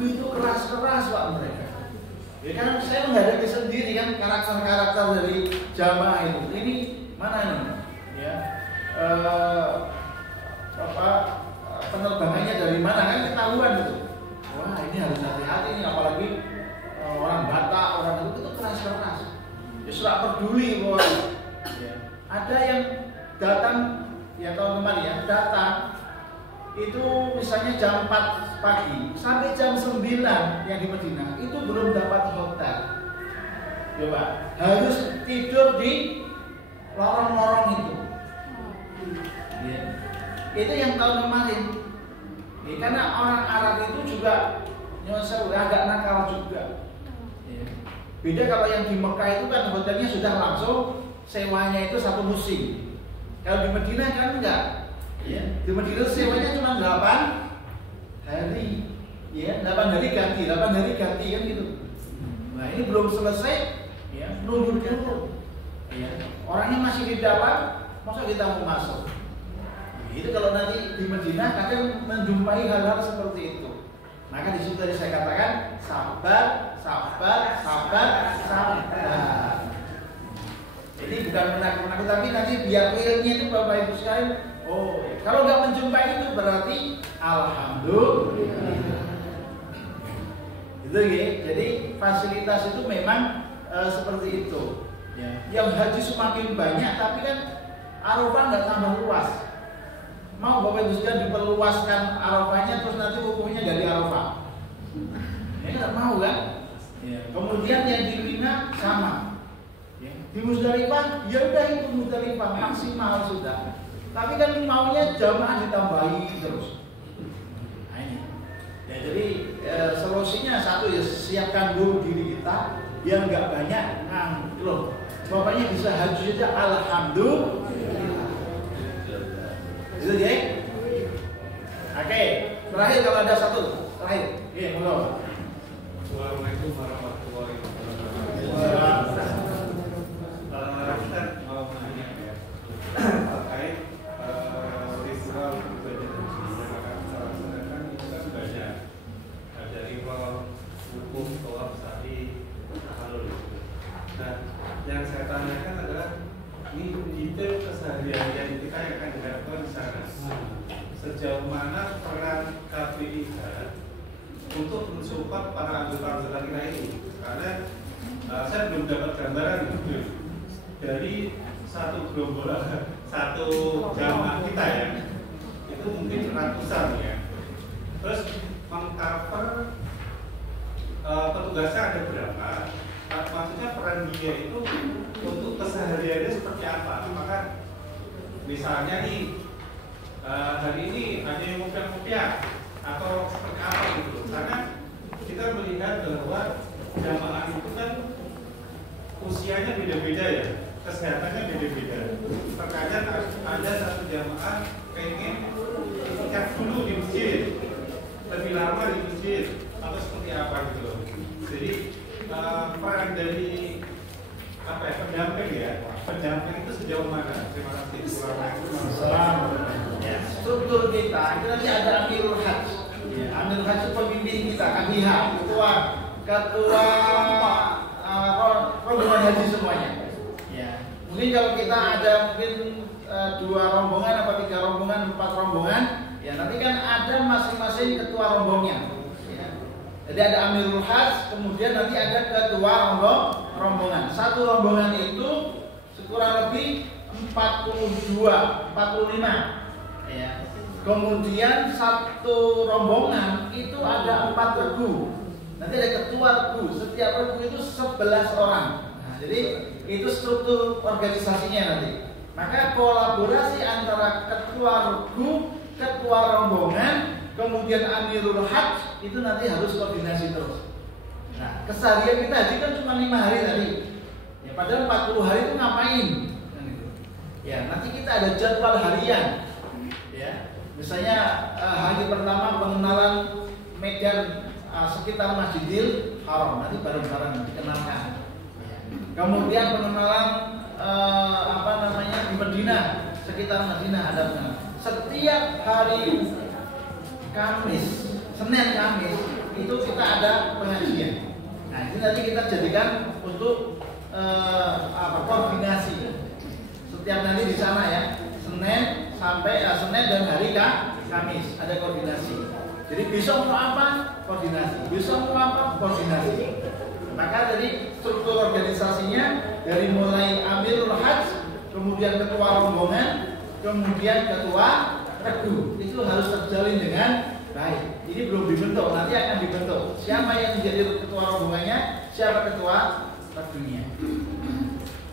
itu keras-keras Pak mereka. Ya kan saya menghadapi sendiri kan karakter-karakter dari jamaah itu. Ini mana nih? Ya, penerbangannya dari mana kan ketahuan gitu. Wah ini harus hati-hati nih, apalagi orang Batak, orang itu keras-keras. Ya sudah peduli bahwa ya. Ada yang datang ya tahun kemarin ya datang itu misalnya jam 4 pagi sampai jam 9 yang di Madinah itu belum dapat hotel. Coba harus tidur di lorong-lorong itu. Ya. Itu yang tahun kemarin. Ya, karena orang Arab itu juga nyosor agak nakal juga. Ya. Beda kalau yang di Mekah itu kan hotelnya sudah langsung sewanya itu 1 musim. Kalau di Madinah kan enggak. Ya, di Madinah sewanya cuma 8 hari. Ya, 8 hari ganti kan gitu. Nah, ini belum selesai ya, nunggu dulu. Ya, orangnya masih di dalam, masa kita mau masuk. Itu kalau nanti di Madinah kadang menjumpai hal-hal seperti itu. Maka di situ tadi saya katakan sabar. Jadi bukan menakut-nakut, tapi nanti biar realnya itu Bapak Ibu sekalian. Oh, kalau nggak menjumpai itu berarti alhamdulillah. Gitu ya. Jadi fasilitas itu memang seperti itu. Ya. Yang haji semakin banyak, tapi kan Arafah nggak tambah luas. Mau Bapak Ibu sekalian diperluaskan Arafahnya, terus nanti hukumnya dari Arafah. Ya nggak mau kan? Ya. Kemudian yang di Mina sama. Ya. Di Musdalifah, ya udah itu Musdalifah maksimal sudah. Tapi kan maunya jamaah ditambahi terus. Nah ini. Ya, jadi solusinya satu ya siapkan dulu diri kita biar nggak banyak loh. Bapaknya bisa haji saja, alhamdulillah. Itu ya. Oke, terakhir kalau ada satu, terakhir. Iya, monggo. Assalamualaikum warahmatullahi wabarakatuh. Kita mau menanya ya terkait ritual ibadah haji yang akan kita laksanakan itu kan banyak. Ada ritual hukum, tawaf, sa'i, tahalul. Nah, yang saya tanyakan adalah ini detail keseharian kita yang akan dilakukan di sana. Sejauh mana peran KPIH untuk mensupport para anggota kita ini? Karena saya belum dapat gambaran dari satu gerombolan, satu jamaah kita ya, itu mungkin ratusan ya. Terus mengcover petugasnya ada berapa? Maksudnya peran dia itu untuk kesehariannya seperti apa? Apakah misalnya nih hari ini hanya yang rupiah atau seperti apa gitu? Karena kita melihat bahwa jamaah itu kan usianya beda-beda ya, kesehatannya beda-beda. Terkadang ada satu jamaah pengen itikaf dulu di masjid, lebih lama di masjid atau seperti apa gitu loh. Jadi peran dari apa ya, pendamping itu sejauh mana? Terima kasih. Ya, struktur kita itu nanti ada Amirul Hajj. Ya, Amirul Hajj itu pemimpin kita, KBH, ketua rombongan haji semuanya. Ya, mungkin kalau kita ada mungkin 2 rombongan apa 3 rombongan, 4 rombongan, ya nanti kan ada masing-masing ketua rombongnya. Ya. Jadi ada Amirul Hajj, kemudian nanti ada ketua rombongan. Satu rombongan itu kurang lebih 45. Ya. Kemudian satu rombongan itu ada 4 regu. Nanti ada ketua regu. Setiap regu itu 11 orang. Nah, jadi itu struktur organisasinya nanti. Maka kolaborasi antara ketua regu, ketua rombongan, kemudian Amirul Hajj itu nanti harus koordinasi terus. Nah, keseharian kita haji kan cuma 5 hari tadi. Ya, padahal 40 hari itu ngapain? Ya, nanti kita ada jadwal harian. Ya, misalnya hari pertama pengenalan medan sekitar Masjidil Haram, nanti bareng-bareng dikenalkan. Ya. Kemudian pengenalan di Madinah, sekitar Madinah ada pengenalan. Setiap hari Kamis, Senin Kamis itu kita ada pengajian. Nah, ini nanti kita jadikan untuk koordinasi. Setiap nanti di sana ya, Senin sampai Senin dan hari Kamis ada koordinasi. Jadi besok mau apa? Koordinasi. Besok mau apa? Koordinasi. Maka jadi struktur organisasinya dari mulai Amirul Hajj, kemudian ketua rombongan, kemudian ketua regu itu harus terjalin dengan baik. Ini belum dibentuk, nanti akan dibentuk. Siapa yang menjadi ketua rombongannya, siapa ketua regunya.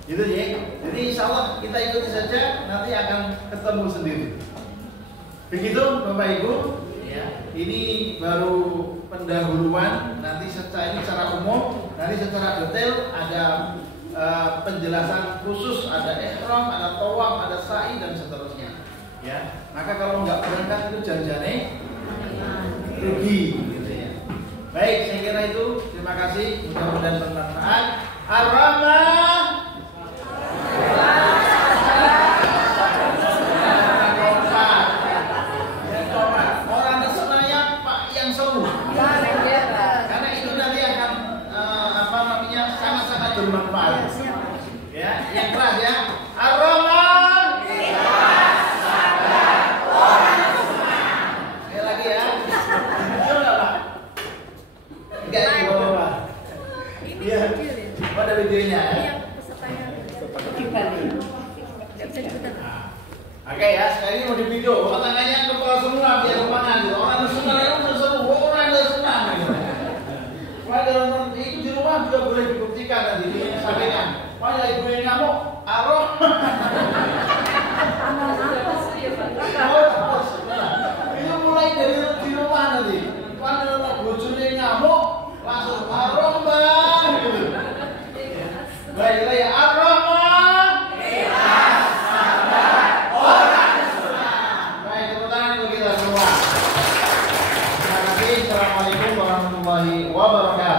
Gitu ya. Jadi insya Allah kita ikuti saja, nanti akan ketemu sendiri. Begitu Bapak Ibu. Ya, ini baru pendahuluan. Nanti secara umum, nanti secara detail ada penjelasan khusus, ada ihram, ada tawaf, ada sa'i dan seterusnya. Ya, maka kalau nggak berangkat itu janjane rugi, gitu ya. Baik, saya kira itu. Terima kasih. Mudah-mudahan bermanfaat. Ar-Rahmah. Bermanfaat. Ya, yang keras ya. Ar-Rahman. Sekali lagi ya. Betul nggak Pak? Enggak di bawah. Iya. Ada videonya ya. Oke ya, sekali ini mau di video. Tangannya kepala semua biar kepangan. Orang semua itu semua orang semua. Kalau itu di rumah juga boleh dibuktikan nanti disampaikan. Oh ya ibu yang ngamuk, aroh. Itu mulai dari di rumah nanti. Kalau bojone ngamuk, langsung aroh bang. Gitu. Baik, ya aroh bang. Baik, tepuk tangan untuk kita semua. Terima kasih. Assalamualaikum warahmatullahi wabarakatuh.